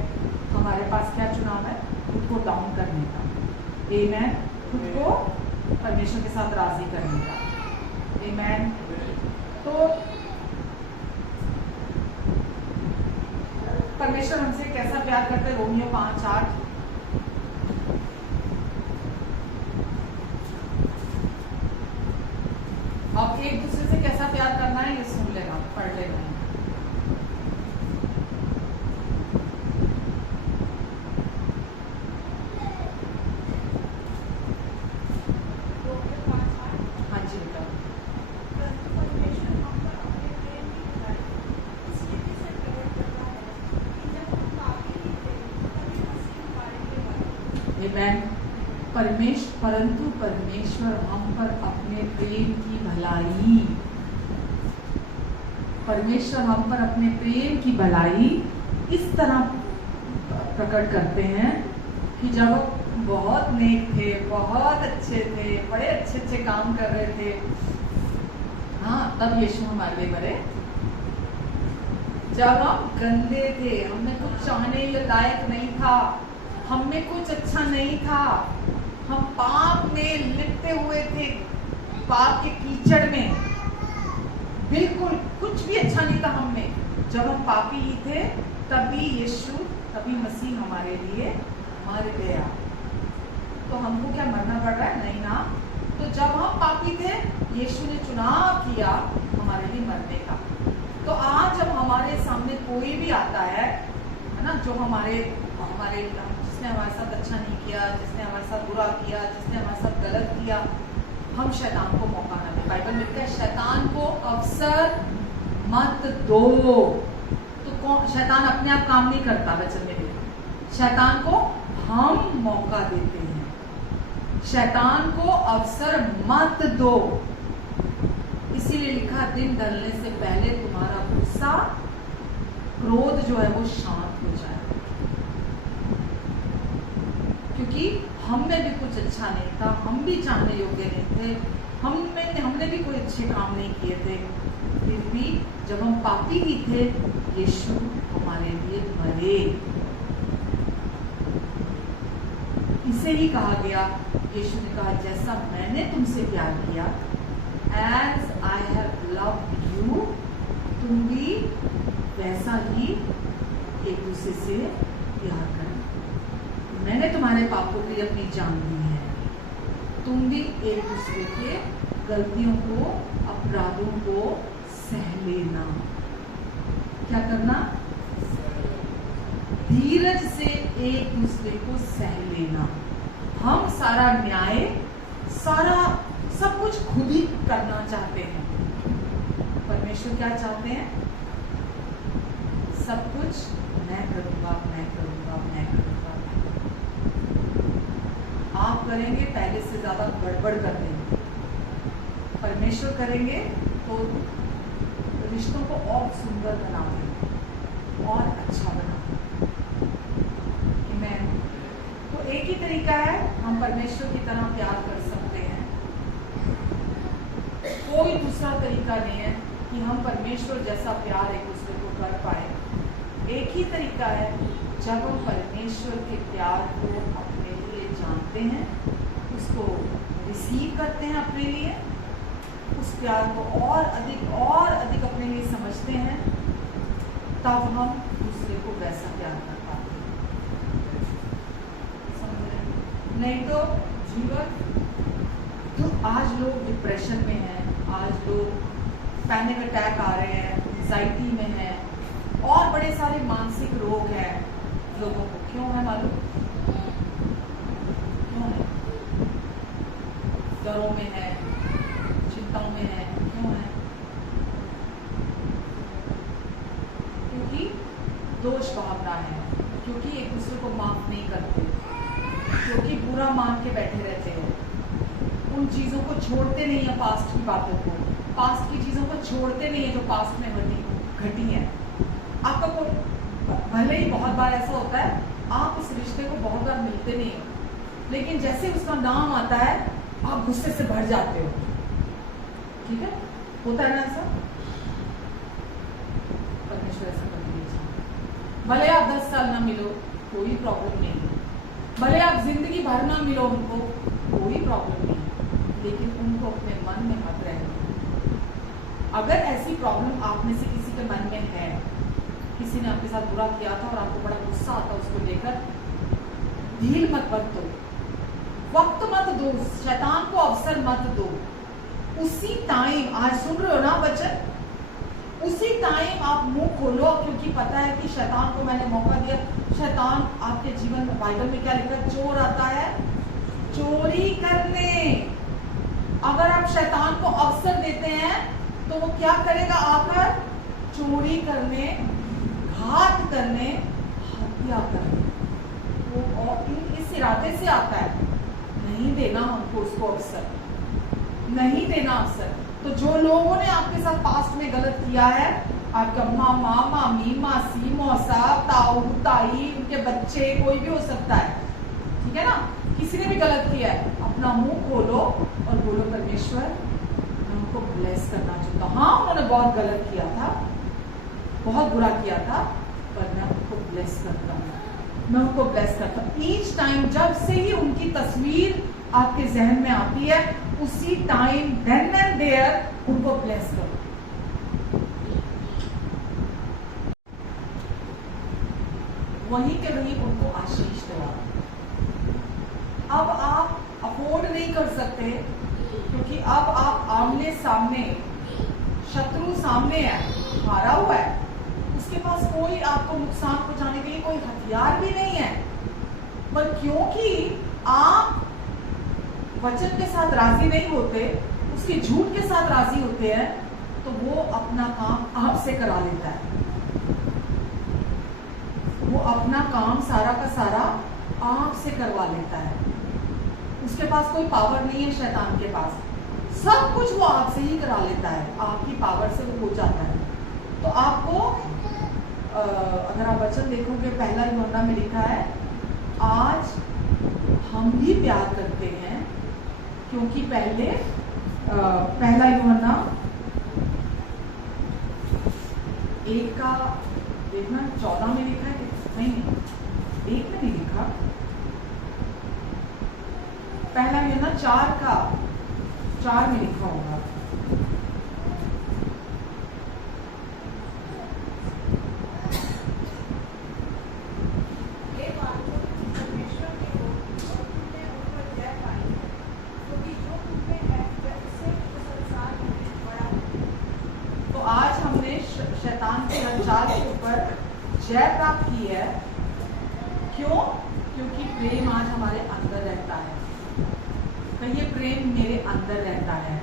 हमारे पास क्या चुनाव है? खुद को डाउन करने का, आमेन, खुद को परमेश्वर के साथ राजी करने का, आमेन। तो परमेश्वर हमसे कैसा प्यार करते हैं? रोमियो 5:8, अब एक दूसरे से कैसा प्यार करना है ये सुन लेना, पढ़ लेना। हाँ जी बेटा। परंतु परमेश्वर हम पर अपने प्रेम की भलाई, परमेश्वर हम पर अपने प्रेम की भलाई इस तरह प्रकट करते हैं कि जब बहुत नेक थे, बहुत अच्छे थे, बड़े अच्छे अच्छे काम कर रहे थे, हाँ तब यीशु हमारे लिए मरे। जब हम गंदे थे, हमें कुछ चाहने लायक नहीं था, हम में कुछ अच्छा नहीं था, हम पाप में लिपटे हुए थे, पाप के कीचड़ में, बिल्कुल कुछ भी अच्छा नहीं था हम में। जब हम पापी ही थे तभी मसीह हमारे लिए मर गया। तो हमको क्या मरना पड़ रहा है? नहीं ना। तो जब हम पापी थे, यीशु ने चुनाव किया हमारे लिए मरने का। तो आज जब हमारे सामने कोई भी आता है ना, जो जिसने हमारे साथ अच्छा नहीं किया, जिसने हमारे साथ बुरा किया, जिसने हमारे साथ गलत किया, हम शैतान को मौका ना दें। बाइबल में लिखा है शैतान को अवसर मत दो। तो शैतान अपने आप काम नहीं करता, वचन में भी शैतान को हम मौका देते हैं। शैतान को अवसर मत दो। इसीलिए लिखा दिन ढलने से पहले तुम्हारा गुस्सा, क्रोध जो है वो शांत हो जाए। क्योंकि हम में भी कुछ अच्छा नहीं था, हम भी चाहने योग्य नहीं थे, हमने भी कोई अच्छे काम नहीं किए थे। फिर भी जब हम पापी ही थे, यीशु हमारे लिए मरे। इसे ही कहा गया, यीशु ने कहा जैसा मैंने तुमसे प्यार किया, as I have loved you, तुम भी वैसा ही एक दूसरे से प्यार करो। मैंने तुम्हारे पापों के लिए अपनी जान दी है, तुम भी एक दूसरे के गलतियों को, अपराधों को सह लेना। क्या करना? धीरज से एक दूसरे को सह लेना। हम सारा न्याय, सारा सब कुछ खुद ही करना चाहते हैं। परमेश्वर क्या चाहते हैं? सब कुछ मैं करूंगा, मैं करूंगा, मैं करूंगा। आप करेंगे पहले से ज्यादा गड़बड़ कर देंगे। परमेश्वर करेंगे तो रिश्तों को और सुंदर बना देंगे और अच्छा बना देंगे। तो एक ही तरीका है, हम परमेश्वर की तरह प्यार कर सकते हैं। कोई दूसरा तरीका नहीं है कि हम परमेश्वर जैसा प्यार एक दूसरे को कर पाए। एक ही तरीका है, जब हम परमेश्वर के प्यार को अपने लिए जानते हैं, उसको रिसीव करते हैं अपने लिए, उस प्यार को और अधिक अपने लिए समझते हैं, तब हम दूसरे को वैसा प्यार कर पाते हैं। समझ रहे हैं? नहीं तो जीवन, तो आज लोग डिप्रेशन में हैं, आज लोग पैनिक अटैक आ रहे हैं, एंजाइटी में हैं, और बड़े सारे मानसिक रोग हैं लोगों को। क्यों है मालूम? क्यों है? डरों में है, चिंताओं में है। क्यों है? क्योंकि दोष भावना है, क्योंकि एक दूसरे को माफ नहीं करते, क्योंकि बुरा मान के बैठे रहते हैं, उन चीजों को छोड़ते नहीं है, पास्ट की बातों को, पास्ट की चीजों को छोड़ते नहीं है जो पास्ट में घटी है। आपका भले ही बहुत बार ऐसा होता है, आप इस रिश्ते को बहुत बार मिलते नहीं हो, लेकिन जैसे उसका नाम आता है आप गुस्से से भर जाते हो। ठीक है, होता है ना ऐसा? परमेश्वर ऐसा कर दीजिए। भले आप 10 साल ना मिलो, कोई प्रॉब्लम नहीं है। भले आप जिंदगी भर ना मिलो उनको, कोई प्रॉब्लम नहीं है, लेकिन उनको अपने मन में मत रहने। अगर ऐसी प्रॉब्लम आप में से किसी के मन में है, किसी ने आपके साथ बुरा किया था और आपको बड़ा गुस्सा आता है उसको लेकर, ढील मत दो, वक्त मत दो, शैतान को अवसर मत दो। उसी टाइम, आज सुन रहे हो ना वचन, उसी टाइम आप मुंह खोलो, क्योंकि पता है कि शैतान को मैंने मौका दिया। शैतान आपके जीवन में, बाइबल में क्या लिखा है? चोर आता है चोरी करने। अगर आप शैतान को अवसर देते हैं तो वो क्या करेगा? आकर चोरी करने, घात करने, हत्या करने। वो और इस इरादे से आता है, नहीं देना हमको उसको अवसर, नहीं देना अवसर। तो जो लोगों ने आपके साथ पास्ट में गलत किया है, आपका मामा, मामी, मासी, मौसा, ताऊ, ताई, उनके बच्चे, कोई भी हो सकता है, ठीक है ना। किसी ने भी गलत किया है, अपना मुंह खोलो और बोलो परमेश्वर मैं उनको ब्लेस करना चाहता हूँ। हाँ उन्होंने बहुत गलत किया था, बहुत बुरा किया था, पर मैं उनको ब्लेस करता हूँ, मैं उनको ब्लेस करता हूँ। ईच टाइम जब से ही उनकी तस्वीर आपके जहन में आती है, उसी टाइम देन एंड देयर उनको ब्लेस करो। वहीं के वहीं उनको आशीष दो। अब आप अफोर्ड नहीं कर सकते, क्योंकि अब आप आमने सामने, शत्रु सामने है, हारा हुआ है, उसके पास कोई आपको नुकसान पहुंचाने के लिए कोई हथियार भी नहीं है। पर क्योंकि आप वचन के साथ राजी नहीं होते, उसके झूठ के साथ राजी होते हैं, तो वो अपना काम आपसे करा लेता है। वो अपना काम सारा का सारा आपसे करवा लेता है। उसके पास कोई पावर नहीं है, शैतान के पास सब कुछ वो आपसे ही करा लेता है, आपकी पावर से वो हो जाता है। तो आपको अगर आप वचन देखोगे, पहला यूहन्ना में लिखा है, आज हम भी प्यार करते हैं क्योंकि पहला यूहन्ना 1:14 में लिखा है, नहीं 1 में नहीं लिखा, पहला यूहन्ना 4:4 में लिखा होगा। तो आज हमने शैतान के हलचाल के ऊपर जय प्राप्त की है। क्यों? क्योंकि प्रेम आज हमारे अंदर रहता है। कहिए प्रेम मेरे अंदर रहता है,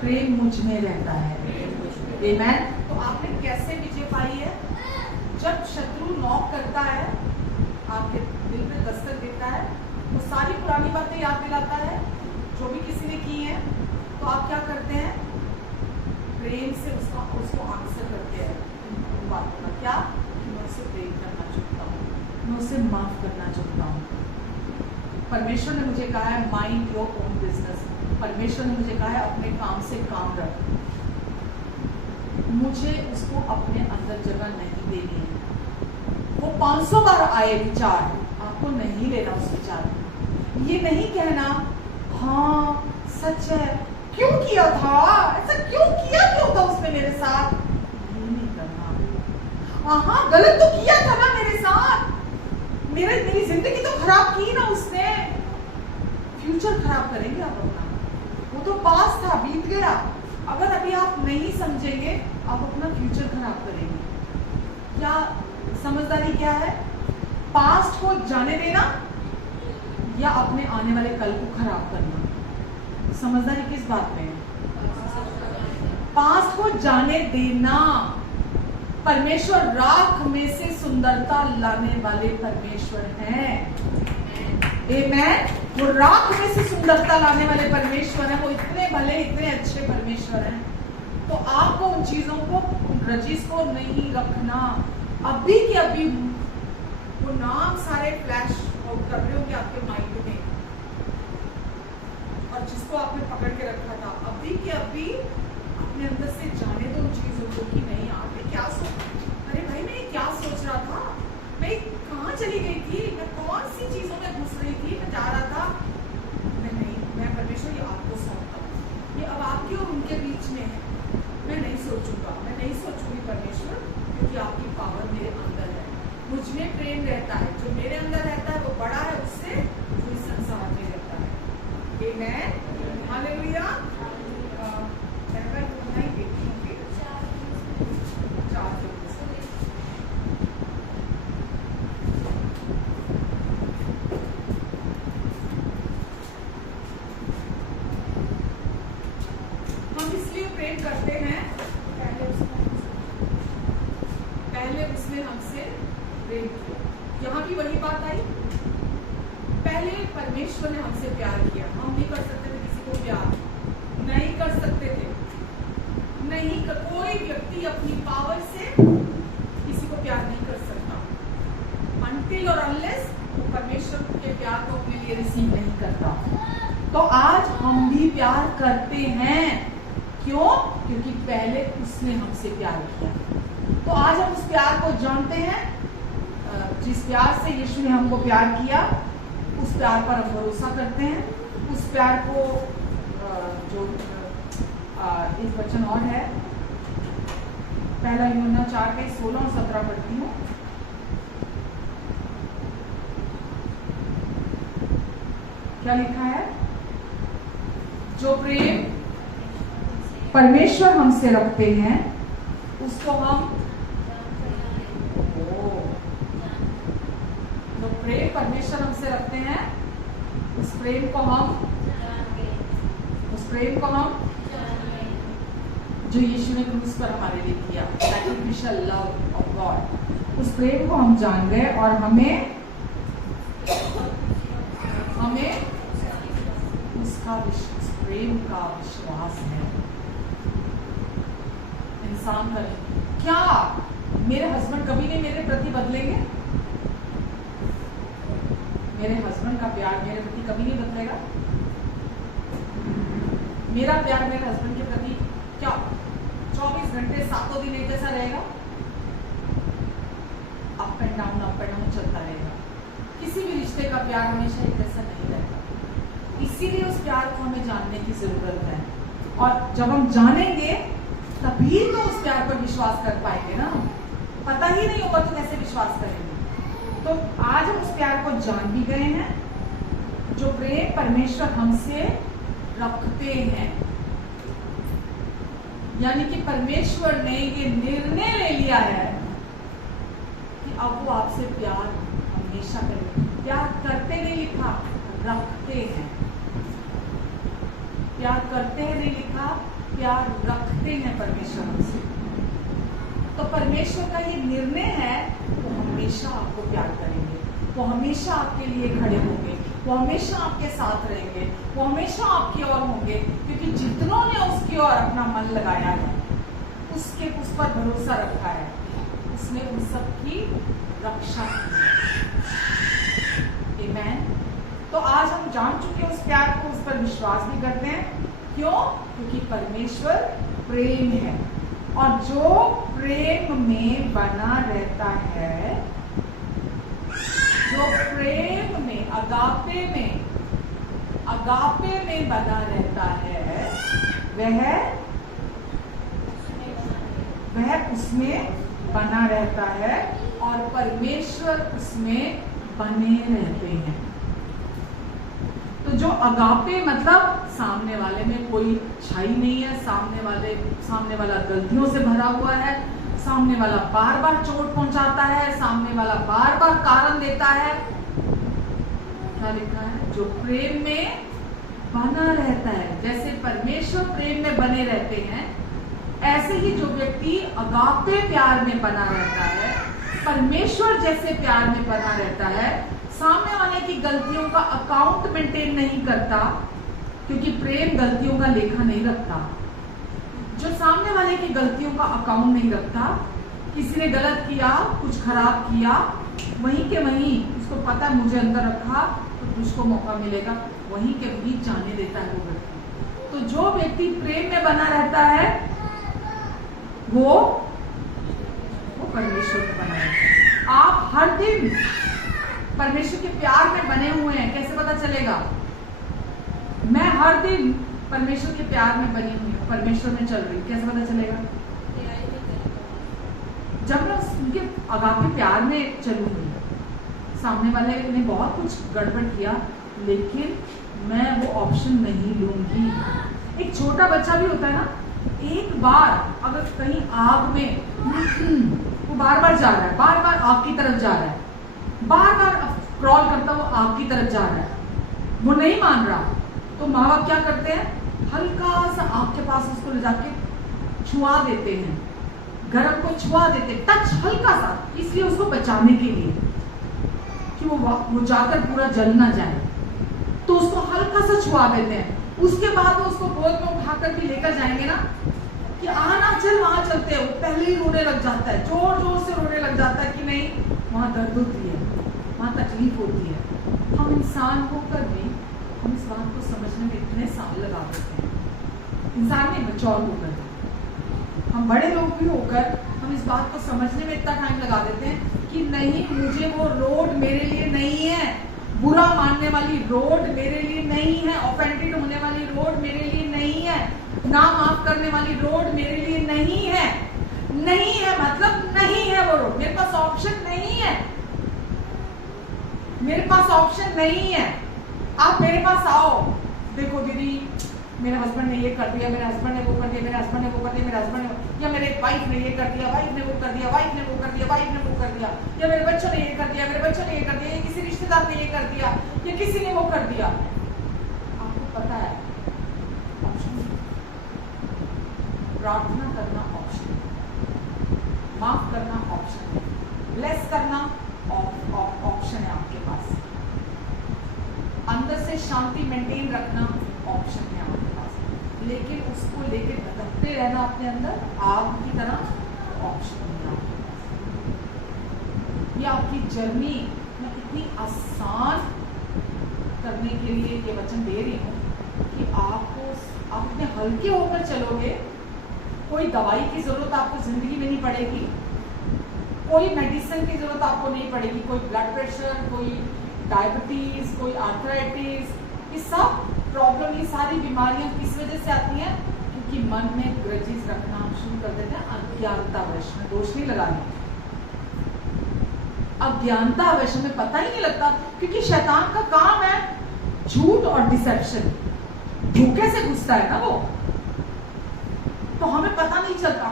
प्रेम मुझ में रहता है। आमेन। तो आपने कैसे विजय पाई है? जब शत्रु नॉक करता है, आपके दिल पे दस्तक देता है, वो सारी पुरानी बातें याद दिलाता है जो भी किसी ने की है, तो आप क्या करते हैं? प्रेम से उसको आंसर करते हैं उन बातों का। क्या? मैं उसे प्रेम करना चाहता हूँ, मैं उसे माफ करना चाहता हूँ। परमेश्वर ने मुझे कहा है माइंड योर ओन बिजनेस। परमेश्वर ने मुझे कहा है अपने काम से काम रख, मुझे उसको अपने अंदर जगह नहीं देनी है। वो 500 बार आए विचार, आपको नहीं लेना उस विचार में। ये नहीं कहना हाँ सच है, क्यों किया था ऐसा, क्यों था उसने मेरे साथ, ये नहीं करना। हाँ गलत तो किया था ना मेरे साथ, मेरी जिंदगी तो खराब की ना उसने। फ्यूचर खराब करेंगे आप अपना, वो तो पास था, बीत गया। अगर अभी आप नहीं समझेंगे, आप अपना फ्यूचर खराब करेंगे। क्या समझदारी क्या है? पास्ट को जाने देना या अपने आने वाले कल को खराब करना? समझदारी किस बात में है? पास्ट को जाने देना। परमेश्वर राख में से सुंदरता लाने वाले परमेश्वर हैं। आमेन। वो राख में से सुंदरता लाने वाले परमेश्वर हैं। वो इतने भले, इतने अच्छे परमेश्वर हैं। तो आपको उन चीजों को, रजिस को नहीं रखना। अभी के अभी वो नाम सारे फ्लैश आउट कर रहे होंगे आपके माइंड में, और जिसको आपने पकड़ के रखा था, अभी के अभी अपने अंदर से जाने दो उन चीजों को कि नहीं यार मैं क्या अरे भाई मैं क्या सोच रहा था, मैं कहाँ चली गई थी, मैं कौन सी चीजों में घुस रही थी, मैं जा रहा था। मैं परमेश्वर ये आपको सौंपता हूँ, ये अब आपके और उनके बीच में है। मैं नहीं सोचूंगा, मैं नहीं सोचूंगी परमेश्वर, क्योंकि आपकी पावर मेरे अंदर है, मुझ में प्रेम रहता है। जो मेरे अंदर रहता है वो बड़ा है उससे जो इस संसार में रहता है। आमेन। हालेलुया। हम इसलिए प्रेम करते हैं, पहले उसने हमसे प्रेम किया। यहाँ भी वही बात आई, पहले परमेश्वर ने हमसे प्यार किया। हम नहीं कर सकते थे किसी को प्यार, नहीं कर सकते थे। नहीं, कोई व्यक्ति अपनी पावर से किसी को प्यार नहीं कर सकता until और unless वो परमेश्वर के प्यार को अपने लिए रिसीव नहीं करता। तो आज हम भी प्यार करते हैं, क्यों? क्योंकि पहले उसने हमसे प्यार किया। तो आज हम उस प्यार को जानते हैं, जिस प्यार से यीशु ने हमको प्यार किया, उस प्यार पर हम भरोसा करते हैं। उस प्यार को जो एक वचन और है, पहला यूहन्ना 4 के 16 और 17 पढ़ती हूँ। क्या लिखा है? जो प्रेम परमेश्वर हमसे रखते हैं उसको हम, जो प्रेम परमेश्वर हमसे रखते हैं उस प्रेम को हम जो यीशु ने क्रूस पर हमारे लिए किया, sacrificial love of God, उस प्रेम को हम जान गए और हमें उसका प्रेम का विश्वास है। इंसान का क्या मेरे हस्बैंड कभी नहीं मेरे प्रति बदलेंगे? मेरे हस्बैंड का प्यार मेरे प्रति कभी नहीं बदलेगा। मेरा प्यार मेरे हस्बैंड के प्रति क्या 24 घंटे 7 दिन एक जैसा रहेगा? अप एंड डाउन चलता रहेगा। किसी भी रिश्ते का प्यार हमेशा एक जैसा नहीं रहता। इसीलिए उस प्यार को हमें जानने की जरूरत है, और जब हम जानेंगे तभी तो उस प्यार पर विश्वास कर पाएंगे ना। पता ही नहीं होगा तो कैसे विश्वास करेंगे? तो आज हम उस प्यार को जान भी गए हैं, जो प्रेम परमेश्वर हमसे रखते हैं। यानी कि परमेश्वर ने ये निर्णय ले लिया है कि अब वो आपसे प्यार हमेशा करेंगे। प्यार करते नहीं लिखा, रखते हैं। प्यार करते हैं नहीं लिखा, प्यार रखते हैं परमेश्वर हमसे। तो परमेश्वर का ये निर्णय है, वो हमेशा आपको प्यार करेंगे, वो हमेशा आपके लिए खड़े होंगे, वो हमेशा आपके साथ रहेंगे, वो हमेशा आपकी ओर होंगे, क्योंकि जितनों ने उसकी ओर अपना मन लगाया है, उसके उस पर भरोसा रखा है, उसने उन सब की रक्षा की। आमीन। तो आज हम जान चुके उस प्यार को, उस पर विश्वास भी करते हैं। क्यों? क्योंकि परमेश्वर प्रेम है, और जो प्रेम में बना रहता है, जो प्रेम में अगापे में बना रहता है, वह उसमें बना रहता है और परमेश्वर उसमें बने रहते हैं। तो जो अगापे मतलब सामने वाले में कोई अच्छाई नहीं है, सामने वाला गलतियों से भरा हुआ है, सामने वाला बार बार चोट पहुंचाता है, सामने वाला बार बार कारण देता है। क्या लिखा है? जो प्रेम में बना रहता है। जैसे परमेश्वर प्रेम में बने रहते हैं, ऐसे ही जो व्यक्ति अगापे प्यार में बना रहता है, परमेश्वर जैसे प्यार में बना रहता है, सामने वाले की गलतियों का अकाउंट मेंटेन नहीं करता, क्योंकि प्रेम गलतियों का लेखा नहीं रखता। जो सामने वाले की गलतियों का अकाउंट नहीं रखता, किसी ने गलत किया, कुछ खराब किया, वहीं के वहीं उसको पता है मुझे अंदर रखा तो उसको मौका मिलेगा, वहीं के वहीं जाने देता है वो व्यक्ति। तो जो व्यक्ति प्रेम में बना रहता है वो परमेश्वर में बना रहता है। आप हर दिन परमेश्वर के प्यार में बने हुए हैं, कैसे पता चलेगा? मैं हर दिन परमेश्वर के प्यार में बनी हुई हूँ, परमेश्वर में चल रही हूँ, कैसे पता चलेगा? जब मैं उनके अगापे प्यार में चलूंगी, सामने वाले ने बहुत कुछ गड़बड़ किया, लेकिन मैं वो ऑप्शन नहीं लूंगी। एक छोटा बच्चा भी होता है ना, एक बार अगर कहीं आग में वो बार बार जा रहा है, बार बार आग की तरफ जा रहा है, बार बार क्रॉल करता हुआ आग की तरफ जा रहा है, वो नहीं मान रहा, तो माँ बाप क्या करते हैं? हल्का सा आग के पास उसको ले जाके छुआ देते हैं, गरम को छुआ देते, टच हल्का सा, इसलिए उसको बचाने के लिए कि वो जाकर पूरा जल ना जाए, तो उसको हल्का सा छुआ देते हैं। उसके बाद वो उसको गोद में उठा कर भी लेकर जाएंगे ना, कि ना चल वहां चलते हैं, वो पहले ही रोने लग जाता है, जोर जोर से रोने लग जाता है कि नहीं वहां दर्द होती है, वहां तकलीफ होती है। हम इंसान होकर भी हम इस बात को समझने में इतने साल लगा देते हैं, इंसान नहीं मैच्योर होकर, हम बड़े लोग भी होकर हम इस बात को समझने में इतना टाइम लगा देते हैं कि नहीं मुझे वो रोड मेरे लिए नहीं है, बुरा मानने वाली रोड मेरे लिए नहीं है, ऑफेंडेड होने वाली रोड मेरे लिए नहीं है, ना माफ करने वाली रोड मेरे लिए नहीं है। नहीं है मतलब नहीं है वो रोड, मेरे पास ऑप्शन नहीं है, मेरे पास ऑप्शन नहीं है। आप मेरे पास आओ, देखो दीदी मेरे हस्बैंड ने ये कर दिया, मेरे हस्बैंड ने वो कर दिया, मेरे हस्बैंड ने वो कर दिया, मेरे हस्बैंड ने, या मेरे वाइफ ने ये कर दिया, वाइफ ने वो कर दिया, वाइफ ने वो कर दिया, वाइफ ने वो कर दिया, या मेरे बच्चों ने ये कर दिया, मेरे बच्चों ने ये कर दिया, या किसी रिश्तेदार ने ये कर दिया, या किसी ने वो कर दिया। आपको पता है ऑप्शन, प्रार्थना करना ऑप्शन, माफ करना ऑप्शन है, ब्लेस करना ऑप्शन है आपके पास, अंदर से शांति मेंटेन रखना ऑप्शन है आपके पास, लेकिन उसको लेके भटकते रहना अपने अंदर आग की तरह ऑप्शन नहीं है आपके पास। ये आपकी जर्नी मैं इतनी आसान करने के लिए ये वचन दे रही हूँ कि आपको आप इतने हल्के होकर चलोगे, कोई दवाई की जरूरत आपको जिंदगी में नहीं पड़ेगी, कोई मेडिसिन की जरूरत आपको नहीं पड़ेगी, कोई ब्लड प्रेशर, कोई डायबिटीज, कोई आर्थराइटिस, ये सब प्रॉब्लम, ये सारी बीमारियां किस वजह से आती हैं? क्योंकि मन में ग्रजेस रखना हम शुरू कर देते हैं अज्ञानतावश में। दोष नहीं लगाने, अज्ञानतावश में पता ही नहीं लगता, क्योंकि शैतान का काम है झूठ और डिसेप्शन, धोखे से घुसता है ना वो, तो हमें पता नहीं चलता।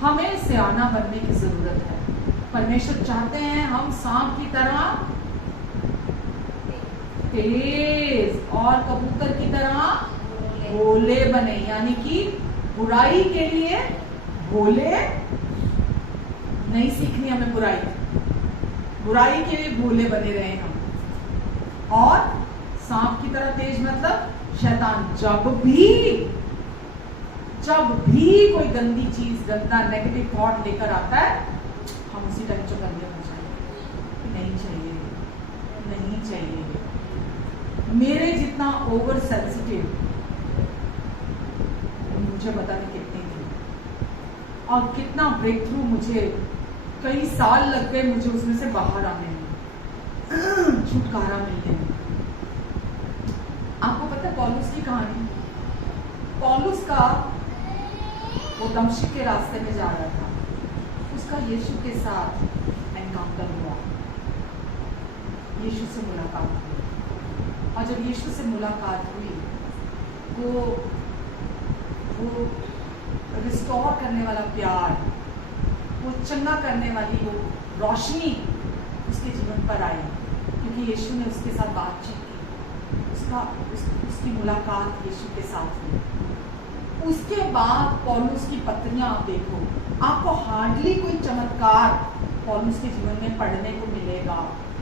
हमें सियाना बनने की जरूरत है। परमेश्वर चाहते हैं हम सांप की तरह तेज और कबूतर की तरह भोले बने, यानी कि बुराई के लिए भोले नहीं सीखनी हमें, बुराई के लिए भोले बने रहे हम। और सांप की तरह तेज मतलब शैतान जब भी कोई गंदी चीज, गंदा नेगेटिव थॉट लेकर आता है, हम उसी टाइम चौकन्ने हो जाएंगे, नहीं चाहिए, नहीं चाहिए। मेरे जितना ओवर सेंसिटिव मुझे पता नहीं कितनी थी, और कितना ब्रेक थ्रू, मुझे कई साल लग गए मुझे उसमें से बाहर आने में, छुटकारा मिलने में। आपको पता है पौलुस की कहानी? पौलुस का वो दमिश्क के रास्ते में जा रहा था, उसका यीशु के साथ एनकाउंटर हुआ, यीशु से मुलाकात हुई। और जब यीशु से मुलाकात हुई, वो रिस्टोर करने वाला प्यार, वो चंगा करने वाली वो रोशनी उसके जीवन पर आई, क्योंकि यीशु ने उसके साथ बातचीत की, उसकी मुलाकात यीशु के साथ हुई। उसके बाद पौलुस की पत्रियां आप देखो, आपको हार्डली कोई चमत्कार पौलुस के जीवन में पढ़ने को मिलेगा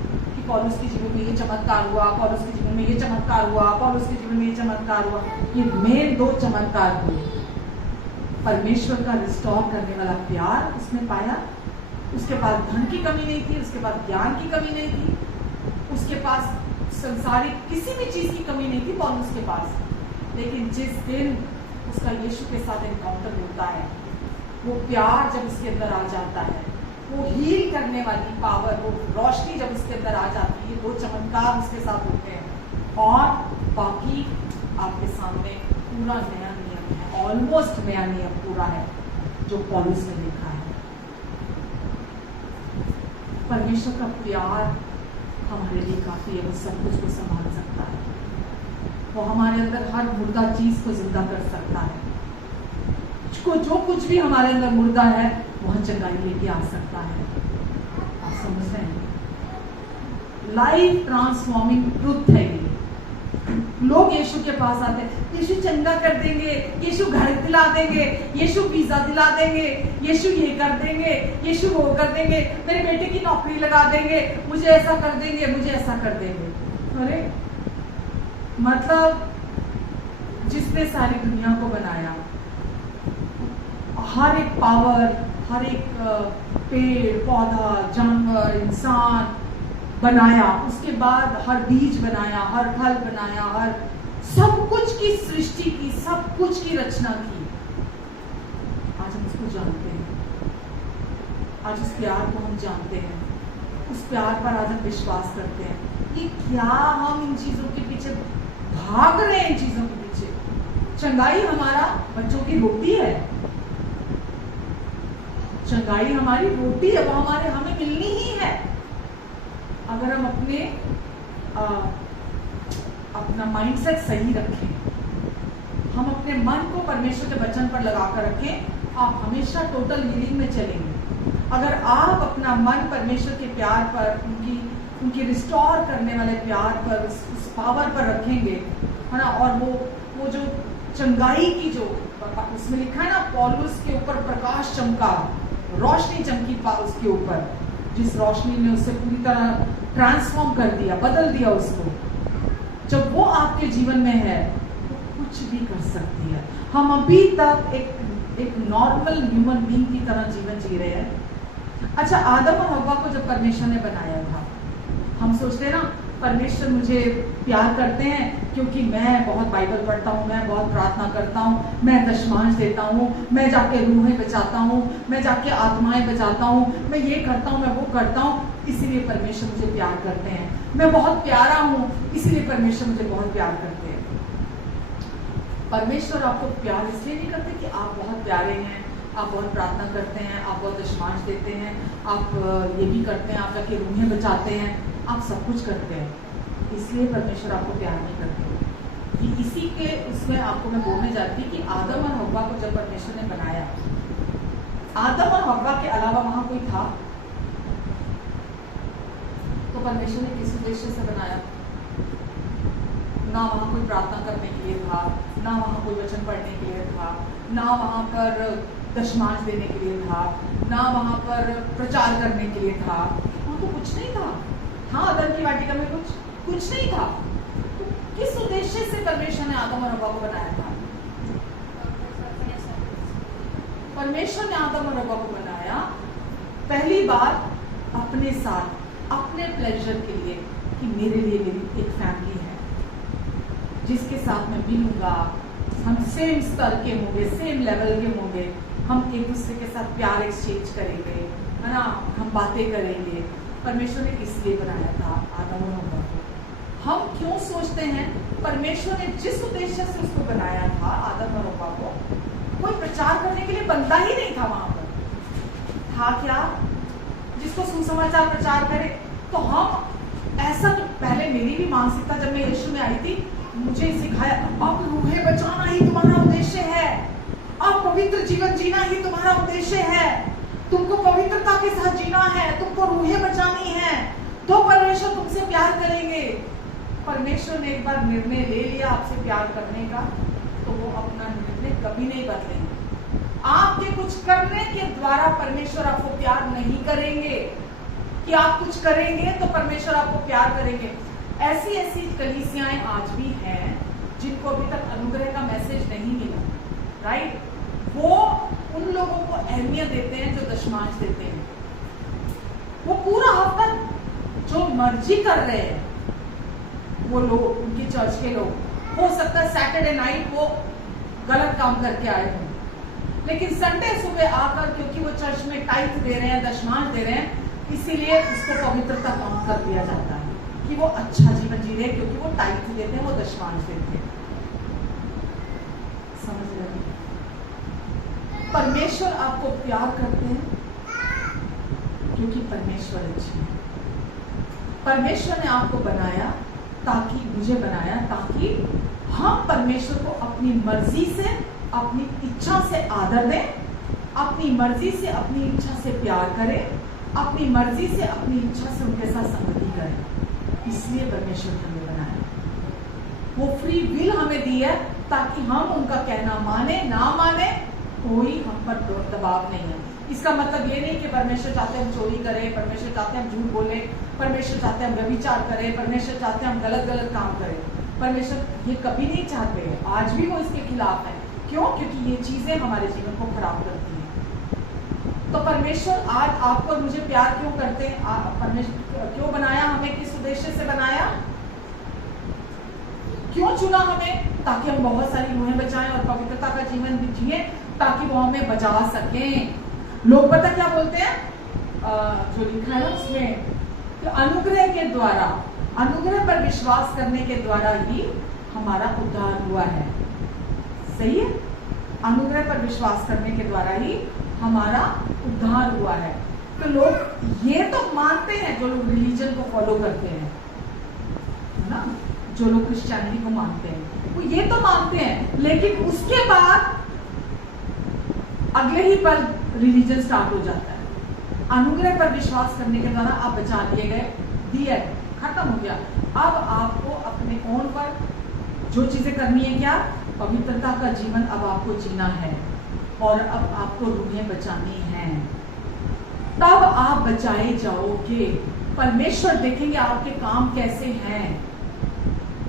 कि पौलुस के जीवन में ये चमत्कार हुआ, पौलुस के जीवन में ये चमत्कार हुआ, पौलुस के जीवन में ये चमत्कार हुआ। ये मेन 2 चमत्कार हुए। परमेश्वर का रिस्टोर करने वाला प्यार उसने पाया, उसके पास धन की कमी नहीं थी, उसके पास ज्ञान की कमी नहीं थी, उसके पास संसारिक किसी भी चीज की कमी नहीं थी पौलुस के पास। लेकिन जिस दिन उसका यीशु के साथ एनकाउंटर होता है, वो प्यार जब उसके अंदर आ जाता है, वो हील करने वाली पावर, वो रोशनी जब उसके अंदर आ जाती है, 2 चमत्कार उसके साथ होते हैं। और बाकी आपके सामने पूरा नया नियम है, ऑलमोस्ट नया नियम पूरा है जो पौलुस ने लिखा है। परमेश्वर का प्यार हमारे लिए काफी है, वो सब कुछ को संभाल सकता है, वो हमारे अंदर हर मुर्दा चीज को जिंदा कर सकता है, जो कुछ भी हमारे अंदर मुर्दा है वह चंगाई लेके आ सकता है। आप समझ रहे हैं? लाइफ ट्रांसफॉर्मिंग ट्रुथ है ये। लोग यीशु के पास आते हैं, यीशु चंगा कर देंगे, यीशु घर दिला देंगे, यीशु वीजा दिला देंगे, यीशु ये कर देंगे, यीशु वो कर देंगे, मेरे बेटे की नौकरी लगा देंगे, मुझे ऐसा कर देंगे, मुझे ऐसा कर देंगे। अरे मतलब जिसने सारी दुनिया को बनाया, हर एक पावर, हर एक पेड़ पौधा, जानवर, इंसान बनाया, उसके बाद हर बीज बनाया, हर फल बनाया, हर सब कुछ की सृष्टि की, सब कुछ की रचना की। आज हम उसको जानते हैं, आज उस प्यार को हम जानते हैं, उस प्यार पर आज हम विश्वास करते हैं। ये क्या हम इन चीजों के पीछे भाग रहे हैं, इन चीजों के पीछे। चंगाई हमारा बच्चों की रोटी है, चंगाई हमारी रोटी है, वो हमें मिलनी ही है अगर हम अपना माइंडसेट सही रखें, हम अपने मन को परमेश्वर के वचन पर लगाकर रखें। आप हमेशा टोटल हीलिंग में चलेंगे अगर आप अपना मन परमेश्वर के प्यार पर, उनकी रिस्टोर करने वाले प्यार पर, उस पावर पर रखेंगे, है ना। और वो जो चंगाई की जो उसमें लिखा है ना, पौलुस के ऊपर प्रकाश चमका, रोशनी चमकी उसके ऊपर, जिस रोशनी ने उसे पूरी तरह ट्रांसफॉर्म कर दिया, बदल दिया उसको। जब वो आपके जीवन में है तो कुछ भी कर सकती है। हम अभी तक एक नॉर्मल ह्यूमन बीइंग की तरह जीवन जी रहे हैं। अच्छा, आदम और हव्वा को जब परमेश्वर ने बनाया था, हम सोचते हैं ना परमेश्वर मुझे प्यार करते हैं क्योंकि मैं बहुत बाइबल पढ़ता हूँ, मैं बहुत प्रार्थना करता हूँ, मैं दशमांश देता हूँ, मैं जाके रूहें बचाता हूँ, मैं जाके आत्माएं बचाता हूँ, मैं ये करता हूँ, मैं वो करता हूँ, इसीलिए परमेश्वर मुझे प्यार करते हैं। मैं बहुत प्यारा हूँ, इसीलिए परमेश्वर मुझे बहुत प्यार करते हैं। परमेश्वर आपको प्यार इसलिए नहीं करते कि आप बहुत प्यारे हैं, आप बहुत प्रार्थना करते हैं, आप बहुत दशमांश देते हैं, आप ये भी करते हैं, आप जाके रूहें बचाते हैं, आप सब कुछ करते हैं, इसलिए परमेश्वर आपको प्यार नहीं करते। कि इसी के उसमें आपको मैं बोलने जाती कि आदम और हव्वा को जब परमेश्वर ने बनाया, आदम और हव्वा के अलावा वहां कोई था तो परमेश्वर ने किस उद्देश्य से बनाया? ना वहां कोई प्रार्थना करने के लिए था, ना वहां कोई वचन पढ़ने के लिए था, ना वहां पर दशमांश देने के लिए था, ना वहां पर प्रचार करने के लिए था, वहां तो कुछ नहीं था। हाँ, अदन की वाटिका में कुछ नहीं था। तो किस उद्देश्य से परमेश्वर ने आदम और हव्वा को बनाया था? परमेश्वर ने आदम और हव्वा को बनाया पहली बार अपने साथ, अपने प्लेजर के लिए, कि मेरे लिए मेरी एक फैमिली है जिसके साथ मैं मिलूंगा, हम सेम स्तर के होंगे, सेम लेवल के होंगे, हम एक दूसरे के साथ प्यार एक्सचेंज करेंगे, है ना, हम बातें करेंगे। परमेश्वर ने इसलिए बनाया था आदम और हव्वा को। हम क्यों सोचते हैं परमेश्वर ने जिस उद्देश्य से उसको बनाया था, आदम और हव्वा को, कोई प्रचार करने के लिए बनता ही नहीं था। वहां पर था क्या? जिसको सुसमाचार प्रचार करे। तो हम ऐसा, तो पहले मेरी भी मानसिकता जब मैं यीशु में आई थी, मुझे सिखाया अब रूहें बचाना ही तुम्हारा उद्देश्य है, अब पवित्र जीवन जीना ही तुम्हारा उद्देश्य है, तुमको पवित्रता के साथ जीना है, तुमको रूहें बचानी है, तो परमेश्वर तुमसे प्यार करेंगे। परमेश्वर ने एक बार निर्णय ले लिया आपसे प्यार करने का, तो वो अपना निर्णय कभी नहीं बदलेंगे। आपके कुछ करने के द्वारा परमेश्वर आपको प्यार नहीं करेंगे, कि आप कुछ करेंगे तो परमेश्वर आपको प्यार करेंगे। ऐसी ऐसी कलीसियाएं आज भी हैं जिनको अभी तक अनुग्रह का मैसेज नहीं मिला, राइट? वो उन लोगों को अहमियत देते हैं जो दशमांश देते हैं। वो पूरा हफ्ता जो मर्जी कर रहे हैं वो लोग, उनकी चर्च के लोग, हो सकता है सैटरडे नाइट वो गलत काम करके आए हों, लेकिन संडे सुबह आकर क्योंकि वो चर्च में टाइथ दे रहे हैं, दशमांश दे रहे हैं, इसीलिए उसको पवित्रता काउंट कर दिया जाता है कि वो अच्छा जीवन जी रहे हैं, क्योंकि वो टाइथ देते हैं, वो दशमांश देते हैं। समझ रहे हैं? परमेश्वर आपको प्यार करते हैं क्योंकि परमेश्वर अच्छे है। परमेश्वर ने आपको बनाया ताकि, मुझे बनाया ताकि हम परमेश्वर को अपनी मर्जी से, अपनी इच्छा से आदर दें, अपनी मर्जी से, अपनी इच्छा से प्यार करें, अपनी मर्जी से, अपनी इच्छा से उनके साथ संगति करें। इसलिए परमेश्वर ने हमें बनाया, वो फ्री विल हमें दी है ताकि हम उनका कहना माने ना माने, कोई हम पर दबाव नहीं है। इसका मतलब ये नहीं कि परमेश्वर चाहते हम चोरी करें, परमेश्वर चाहते हम झूठ बोले, परमेश्वर चाहते हम व्यभिचार करें, परमेश्वर चाहते हम गलत गलत काम करें। परमेश्वर ये कभी नहीं चाहते हैं, आज भी वो इसके खिलाफ है। क्यों? क्योंकि ये चीजें हमारे जीवन को खराब करती हैं। तो परमेश्वर आज आपको और मुझे प्यार क्यों करते हैं? परमेश्वर क्यों बनाया हमें? किस उद्देश्य से बनाया? क्यों चुना हमें? ताकि हम बहुत सारी रूहें बचाएं और पवित्रता का जीवन जिए, ताकि वो हमें बचा सकें। लोग पता क्या बोलते हैं, जो लिखा है ना उसमें, तो अनुग्रह के द्वारा, अनुग्रह पर विश्वास करने के द्वारा ही हमारा उद्धार हुआ है। सही है? अनुग्रह पर विश्वास करने के द्वारा ही हमारा उद्धार हुआ है। तो लोग ये तो मानते हैं, जो लोग रिलीजन को फॉलो करते हैं, है ना, जो लोग क्रिश्चियनिटी को मानते हैं, वो ये तो मानते हैं, लेकिन उसके बाद अगले ही पल रिलीजन स्टार्ट हो जाता है। अनुग्रह पर विश्वास करने के द्वारा आप बचा लिए गए, दिया, खत्म हो गया। अब आपको अपने ओन पर जो चीजें करनी है, क्या? पवित्रता का जीवन अब आपको जीना है, और अब आपको रूहें बचानी हैं, तब आप बचाए जाओगे। परमेश्वर देखेंगे आपके काम कैसे हैं,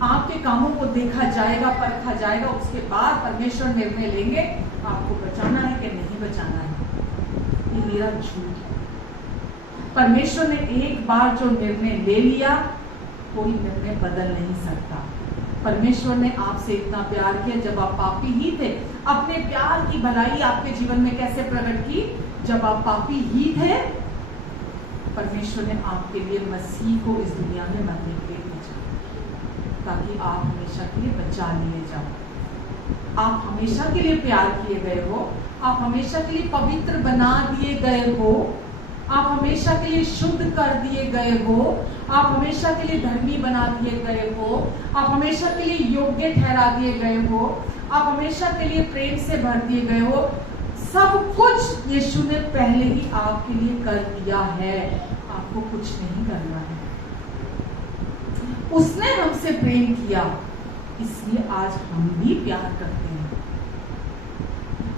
आपके कामों को देखा जाएगा, परखा जाएगा। उसके बाद परमेश्वर निर्णय लेंगे आपको बचाना है कि नहीं बचाना है। ये मेरा झूठ है। परमेश्वर ने एक बार जो निर्णय ले लिया, कोई निर्णय बदल नहीं सकता। परमेश्वर ने आपसे इतना प्यार किया, जब आप पापी ही थे। अपने प्यार की भलाई आपके जीवन में कैसे प्रकट की? जब आप पापी ही थे, परमेश्वर ने आपके लिए मसीह को इस दुनिया में मरने के लिए भेजा, ताकि आप हमेशा के लिए बचा लिए जाओ। आप हमेशा के लिए प्यार किए गए हो, आप हमेशा के लिए पवित्र बना दिए गए हो, आप हमेशा के लिए शुद्ध कर दिए गए हो, आप हमेशा के लिए धर्मी बना दिए गए हो, आप हमेशा के लिए योग्य ठहरा दिए गए हो, आप हमेशा के लिए प्रेम से भर दिए गए हो। सब कुछ यीशु ने पहले ही आपके लिए कर दिया है, आपको कुछ नहीं करना है। उसने हमसे प्रेम किया, इसलिए आज हम भी प्यार करते हैं।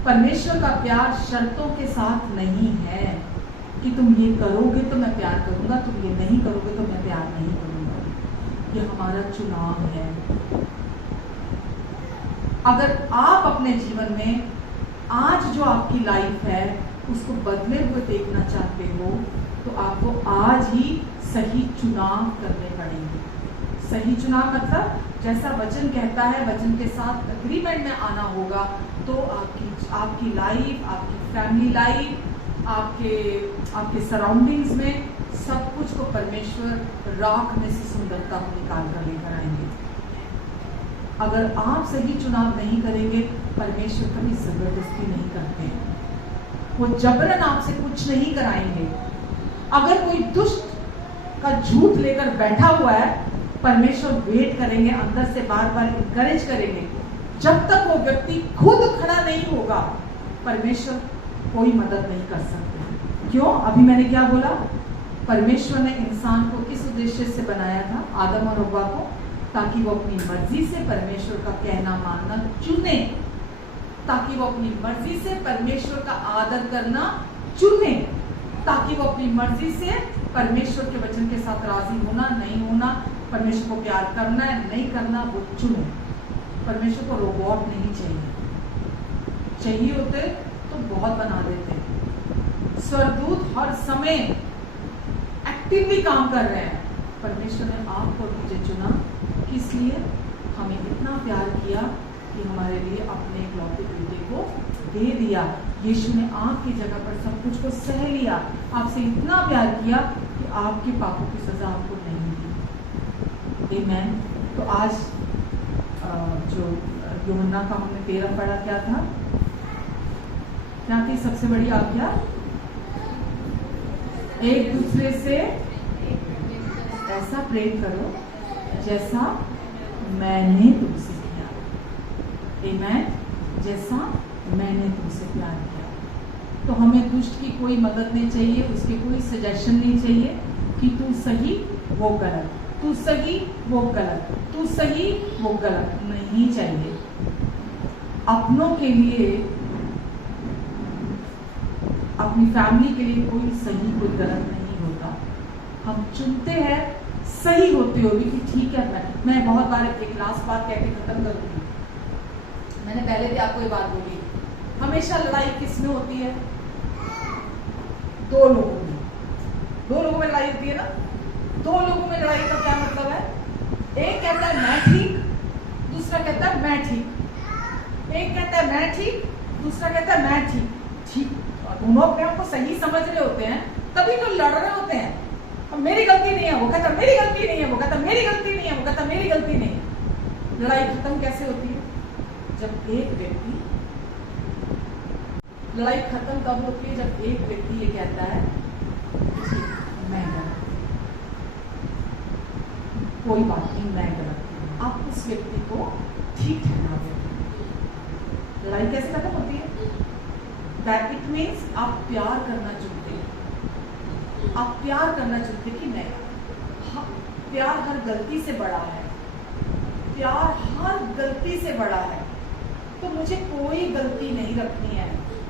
परमेश्वर का प्यार शर्तों के साथ नहीं है कि तुम ये करोगे तो मैं प्यार करूंगा, तुम ये नहीं करोगे तो मैं प्यार नहीं करूंगा। ये हमारा चुनाव है। अगर आप अपने जीवन में आज जो आपकी लाइफ है उसको बदले हुए देखना चाहते हो, तो आपको आज ही सही चुनाव करने पड़ेंगे। सही चुनाव मतलब जैसा वचन कहता है, वचन के साथ एग्रीमेंट में आना होगा। तो आपकी लाइफ, आपकी फैमिली लाइफ, आपके सराउंडिंग्स में सब कुछ को परमेश्वर राख में से सुंदरता को निकाल कर लेकर आएंगे। अगर आप सही चुनाव नहीं करेंगे, परमेश्वर कभी जबरदस्ती नहीं करते, वो जबरन आपसे कुछ नहीं कराएंगे। अगर कोई दुष्ट का झूठ लेकर बैठा हुआ है, परमेश्वर वेट करेंगे, अंदर से बार बार इंकरेज करेंगे। जब तक वो व्यक्ति खुद खड़ा नहीं होगा, परमेश्वर कोई मदद नहीं कर सकते। क्यों? अभी मैंने क्या बोला? परमेश्वर ने इंसान को किस उद्देश्य से बनाया था? आदम और हव्वा को, ताकि वो अपनी मर्जी से परमेश्वर का कहना मानना चुने, ताकि वो अपनी मर्जी से परमेश्वर का आदर करना चुने, ताकि वो अपनी मर्जी से परमेश्वर के वचन के साथ राजी होना, नहीं होना, परमेश्वर को प्यार करना है, नहीं करना, वो चुने। परमेश्वर को रोबोट नहीं चाहिए। चाहिए होते तो बहुत बना देते। स्वर्गदूत हर समय एक्टिवली काम कर रहे हैं। परमेश्वर ने आपको और मुझे चुना, किस लिए? हमें इतना प्यार किया कि हमारे लिए अपने इकलौते बेटे को दे दिया। यीशु ने आपकी जगह पर सब कुछ को सह लिया। आपसे इतना प्यार किया कि आपके पापों की सजा आपको नहीं दी। आमीन। तो आज जो यूहन्ना का हमने 13 पढ़ा, क्या था? क्या थी सबसे बड़ी आज्ञा? एक दूसरे से ऐसा प्रेम करो जैसा मैंने तुमसे किया। आमीन। जैसा मैंने तुमसे प्यार किया। तो हमें दुष्ट की कोई मदद नहीं चाहिए, उसके कोई सजेशन नहीं चाहिए कि तू सही वो गलत, तू सही वो गलत, तू सही वो गलत, नहीं चाहिए। अपनों के लिए, अपनी फैमिली के लिए कोई सही कोई गलत नहीं होता। हम चुनते हैं सही होते हुए कि ठीक है। मैं बहुत बार एक लास्ट बात कह के खत्म करूंगी। मैंने पहले भी आपको ये बात बोली, हमेशा लड़ाई किस में होती है? दो लोगों में लड़ाई होती है ना। दो लोगों में लड़ाई का क्या मतलब है? एक कहता है मैं ठीक, दूसरा कहता है मैं ठीक। एक कहता है मैं ठीक, दूसरा कहता है मैं ठीक। ठीक, दोनों अपने आप को सही समझ रहे होते हैं, तभी तो लड़ रहे होते हैं। अब मेरी गलती नहीं है, वो कहता मेरी गलती नहीं है, वो कहता मेरी गलती नहीं है, वो कहता मेरी गलती नहीं है। लड़ाई खत्म कैसे होती है? जब एक व्यक्ति, लड़ाई खत्म तब होती है जब एक व्यक्ति ये कहता है मैं गलत, कोई बात नहीं मैं गलत, आप उस व्यक्ति को ठीक ठहरा देते। लड़ाई कैसे खत्म होती है? दैट इट मीन्स आप प्यार करना चाहते हैं, आप प्यार करना चाहते कि नहीं, प्यार हर गलती से बड़ा है, प्यार हर गलती से बड़ा है। तो मुझे कोई गलती नहीं रखनी है,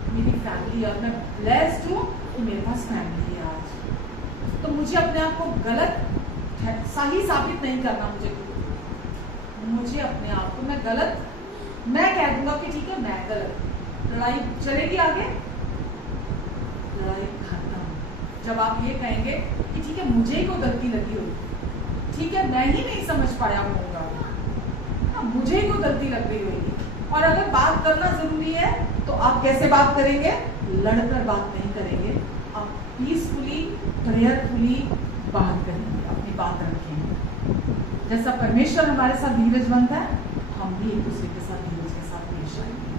मेरी फैमिली और मैं ब्लेस्ड हूँ तो मेरे पास फैमिली है आज, तो मुझे अपने आप को गलत सही साबित नहीं करना। मुझे अपने आप को मैं गलत, मैं कह दूंगा कि ठीक है मैं गलत, लड़ाई चलेगी आगे, लड़ाई खत्म। जब आप ये कहेंगे कि ठीक है मुझे ही कोई गलती लगी होगी, ठीक है मैं ही नहीं समझ पाया होगा, मुझे ही कोई गलती लग गई होगी, और अगर बात करना जरूरी है तो आप कैसे बात करेंगे? लड़कर बात नहीं करेंगे, आप पीसफुली प्रेयरफुली बात करेंगे, अपनी बात रखेंगे। जैसा परमेश्वर हमारे साथ धीरजवंत है, हम भी एक दूसरे के साथ धीरज के साथ पेश आएंगे।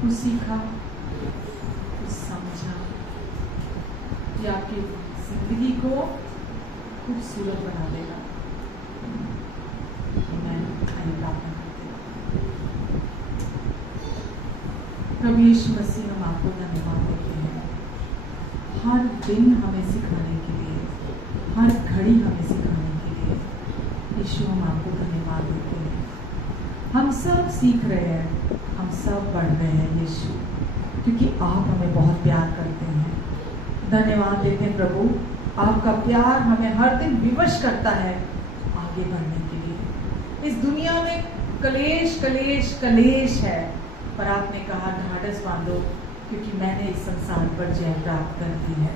कुछ सीखा, कुछ समझा, ये आपकी जिंदगी को खूबसूरत बना देगा। प्रभु यीशु मसीह, हम आपको धन्यवाद देते हैं हर दिन हमें सिखाने के लिए, हर घड़ी हमें सिखाने के लिए। यीशु हम आपको धन्यवाद देते हैं, हम सब सीख रहे हैं, हम सब बढ़ रहे हैं यीशु, क्योंकि आप हमें बहुत प्यार करते हैं। धन्यवाद देते हैं प्रभु, आपका प्यार हमें हर दिन विवश करता है आगे बढ़ने के लिए। इस दुनिया में कलेश कलेश कलेश है, पर आपने कहा ढाढ़स बांधो क्योंकि मैंने इस संसार पर जय प्राप्त कर दी है।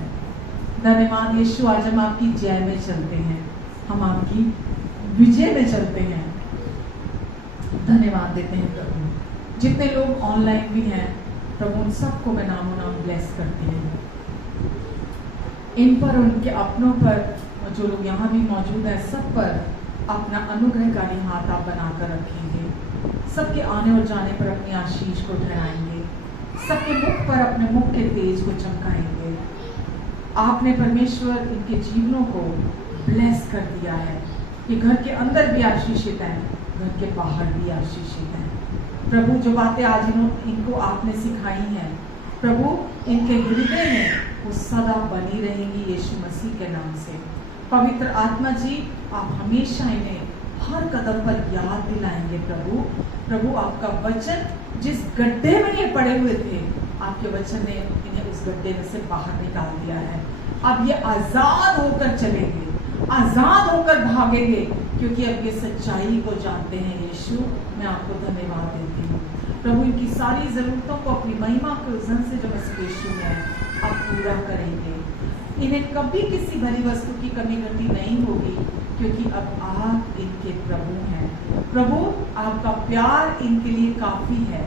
धन्यवाद यीशु, आज हम आपकी जय में चलते हैं, हम आपकी विजय में चलते हैं। धन्यवाद देते हैं प्रभु, जितने लोग ऑनलाइन भी हैं प्रभु उन सबको मैं नामों नाम ब्लेस करती हूँ, इन पर उनके अपनों पर, जो लोग यहाँ भी मौजूद हैं सब पर अपना अनुग्रहकारी हाथ आप बनाकर रखेंगे, सबके आने और जाने पर अपनी आशीष को ठहराएंगे, सबके मुख पर अपने मुख के तेज को चमकाएंगे। आपने परमेश्वर इनके जीवनों को ब्लेस कर दिया है, कि घर के अंदर भी आशीषित हैं, घर के बाहर भी आशीषित हैं। प्रभु जो बातें आज इनको आपने सिखाई हैं प्रभु, इनके हृदय में वो सदा बनी रहेंगी यीशु मसीह के नाम से। पवित्र आत्मा जी, आप हमेशा इन्हें हर कदम पर याद दिलाएंगे प्रभु। प्रभु आपका वचन जिस गड्ढे में ये पड़े हुए थे, आपके वचन ने इन्हें उस गड्ढे में से बाहर निकाल दिया है। अब ये आजाद होकर चलेंगे, आजाद होकर भागेंगे, क्योंकि अब ये सच्चाई को जानते हैं। यीशु मैं आपको धन्यवाद देती हूँ प्रभु, इनकी सारी जरूरतों को अपनी महिमा के उजन से जो मसीह यीशु में आप पूरा करेंगे। इन्हें कभी किसी भली वस्तु की कमी घटी नहीं होगी, क्योंकि अब आप इनके प्रभु हैं। प्रभु आपका प्यार इनके लिए काफी है,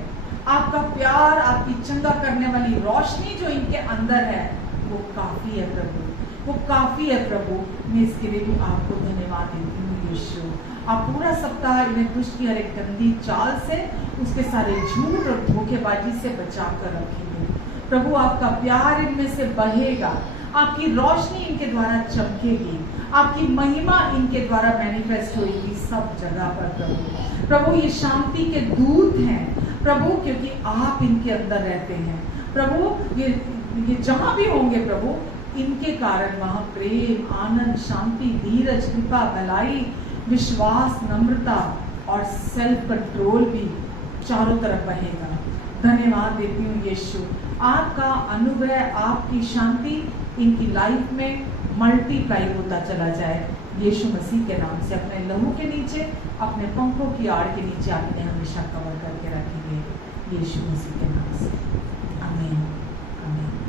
आपका प्यार, आपकी चंगा करने वाली रोशनी जो इनके अंदर है वो काफी है प्रभु, वो काफी है प्रभु। मैं इसके लिए भी आपको धन्यवाद देती हूँ यीशु। आप पूरा सप्ताह इन्हें दुष्ट की हर एक गंदी चाल से, उसके सारे झूठ और धोखेबाजी से बचा कर रखेंगे प्रभु। आपका प्यार इनमें से बहेगा, आपकी रोशनी इनके द्वारा चमकेगी, आपकी महिमा इनके द्वारा मैनिफेस्ट होगी सब जगह पर प्रभु। प्रभु ये शांति के दूत हैं प्रभु, क्योंकि आप इनके अंदर रहते हैं प्रभु। ये जहां भी होंगे प्रभु, इनके कारण वहां प्रेम, आनंद, शांति, धीरज, कृपा, भलाई, विश्वास, नम्रता और सेल्फ कंट्रोल भी चारों तरफ बहेगा। धन्यवाद देती हूँ यीशु, आपका अनुग्रह, आपकी शांति इनकी लाइफ में मल्टीप्लाई होता चला जाए यीशु मसीह के नाम से। अपने लहू के नीचे, अपने पंखों की आड़ के नीचे आप इन्हें हमेशा कवर करके रखेंगे यीशु मसीह के नाम से। आमीन। आमीन।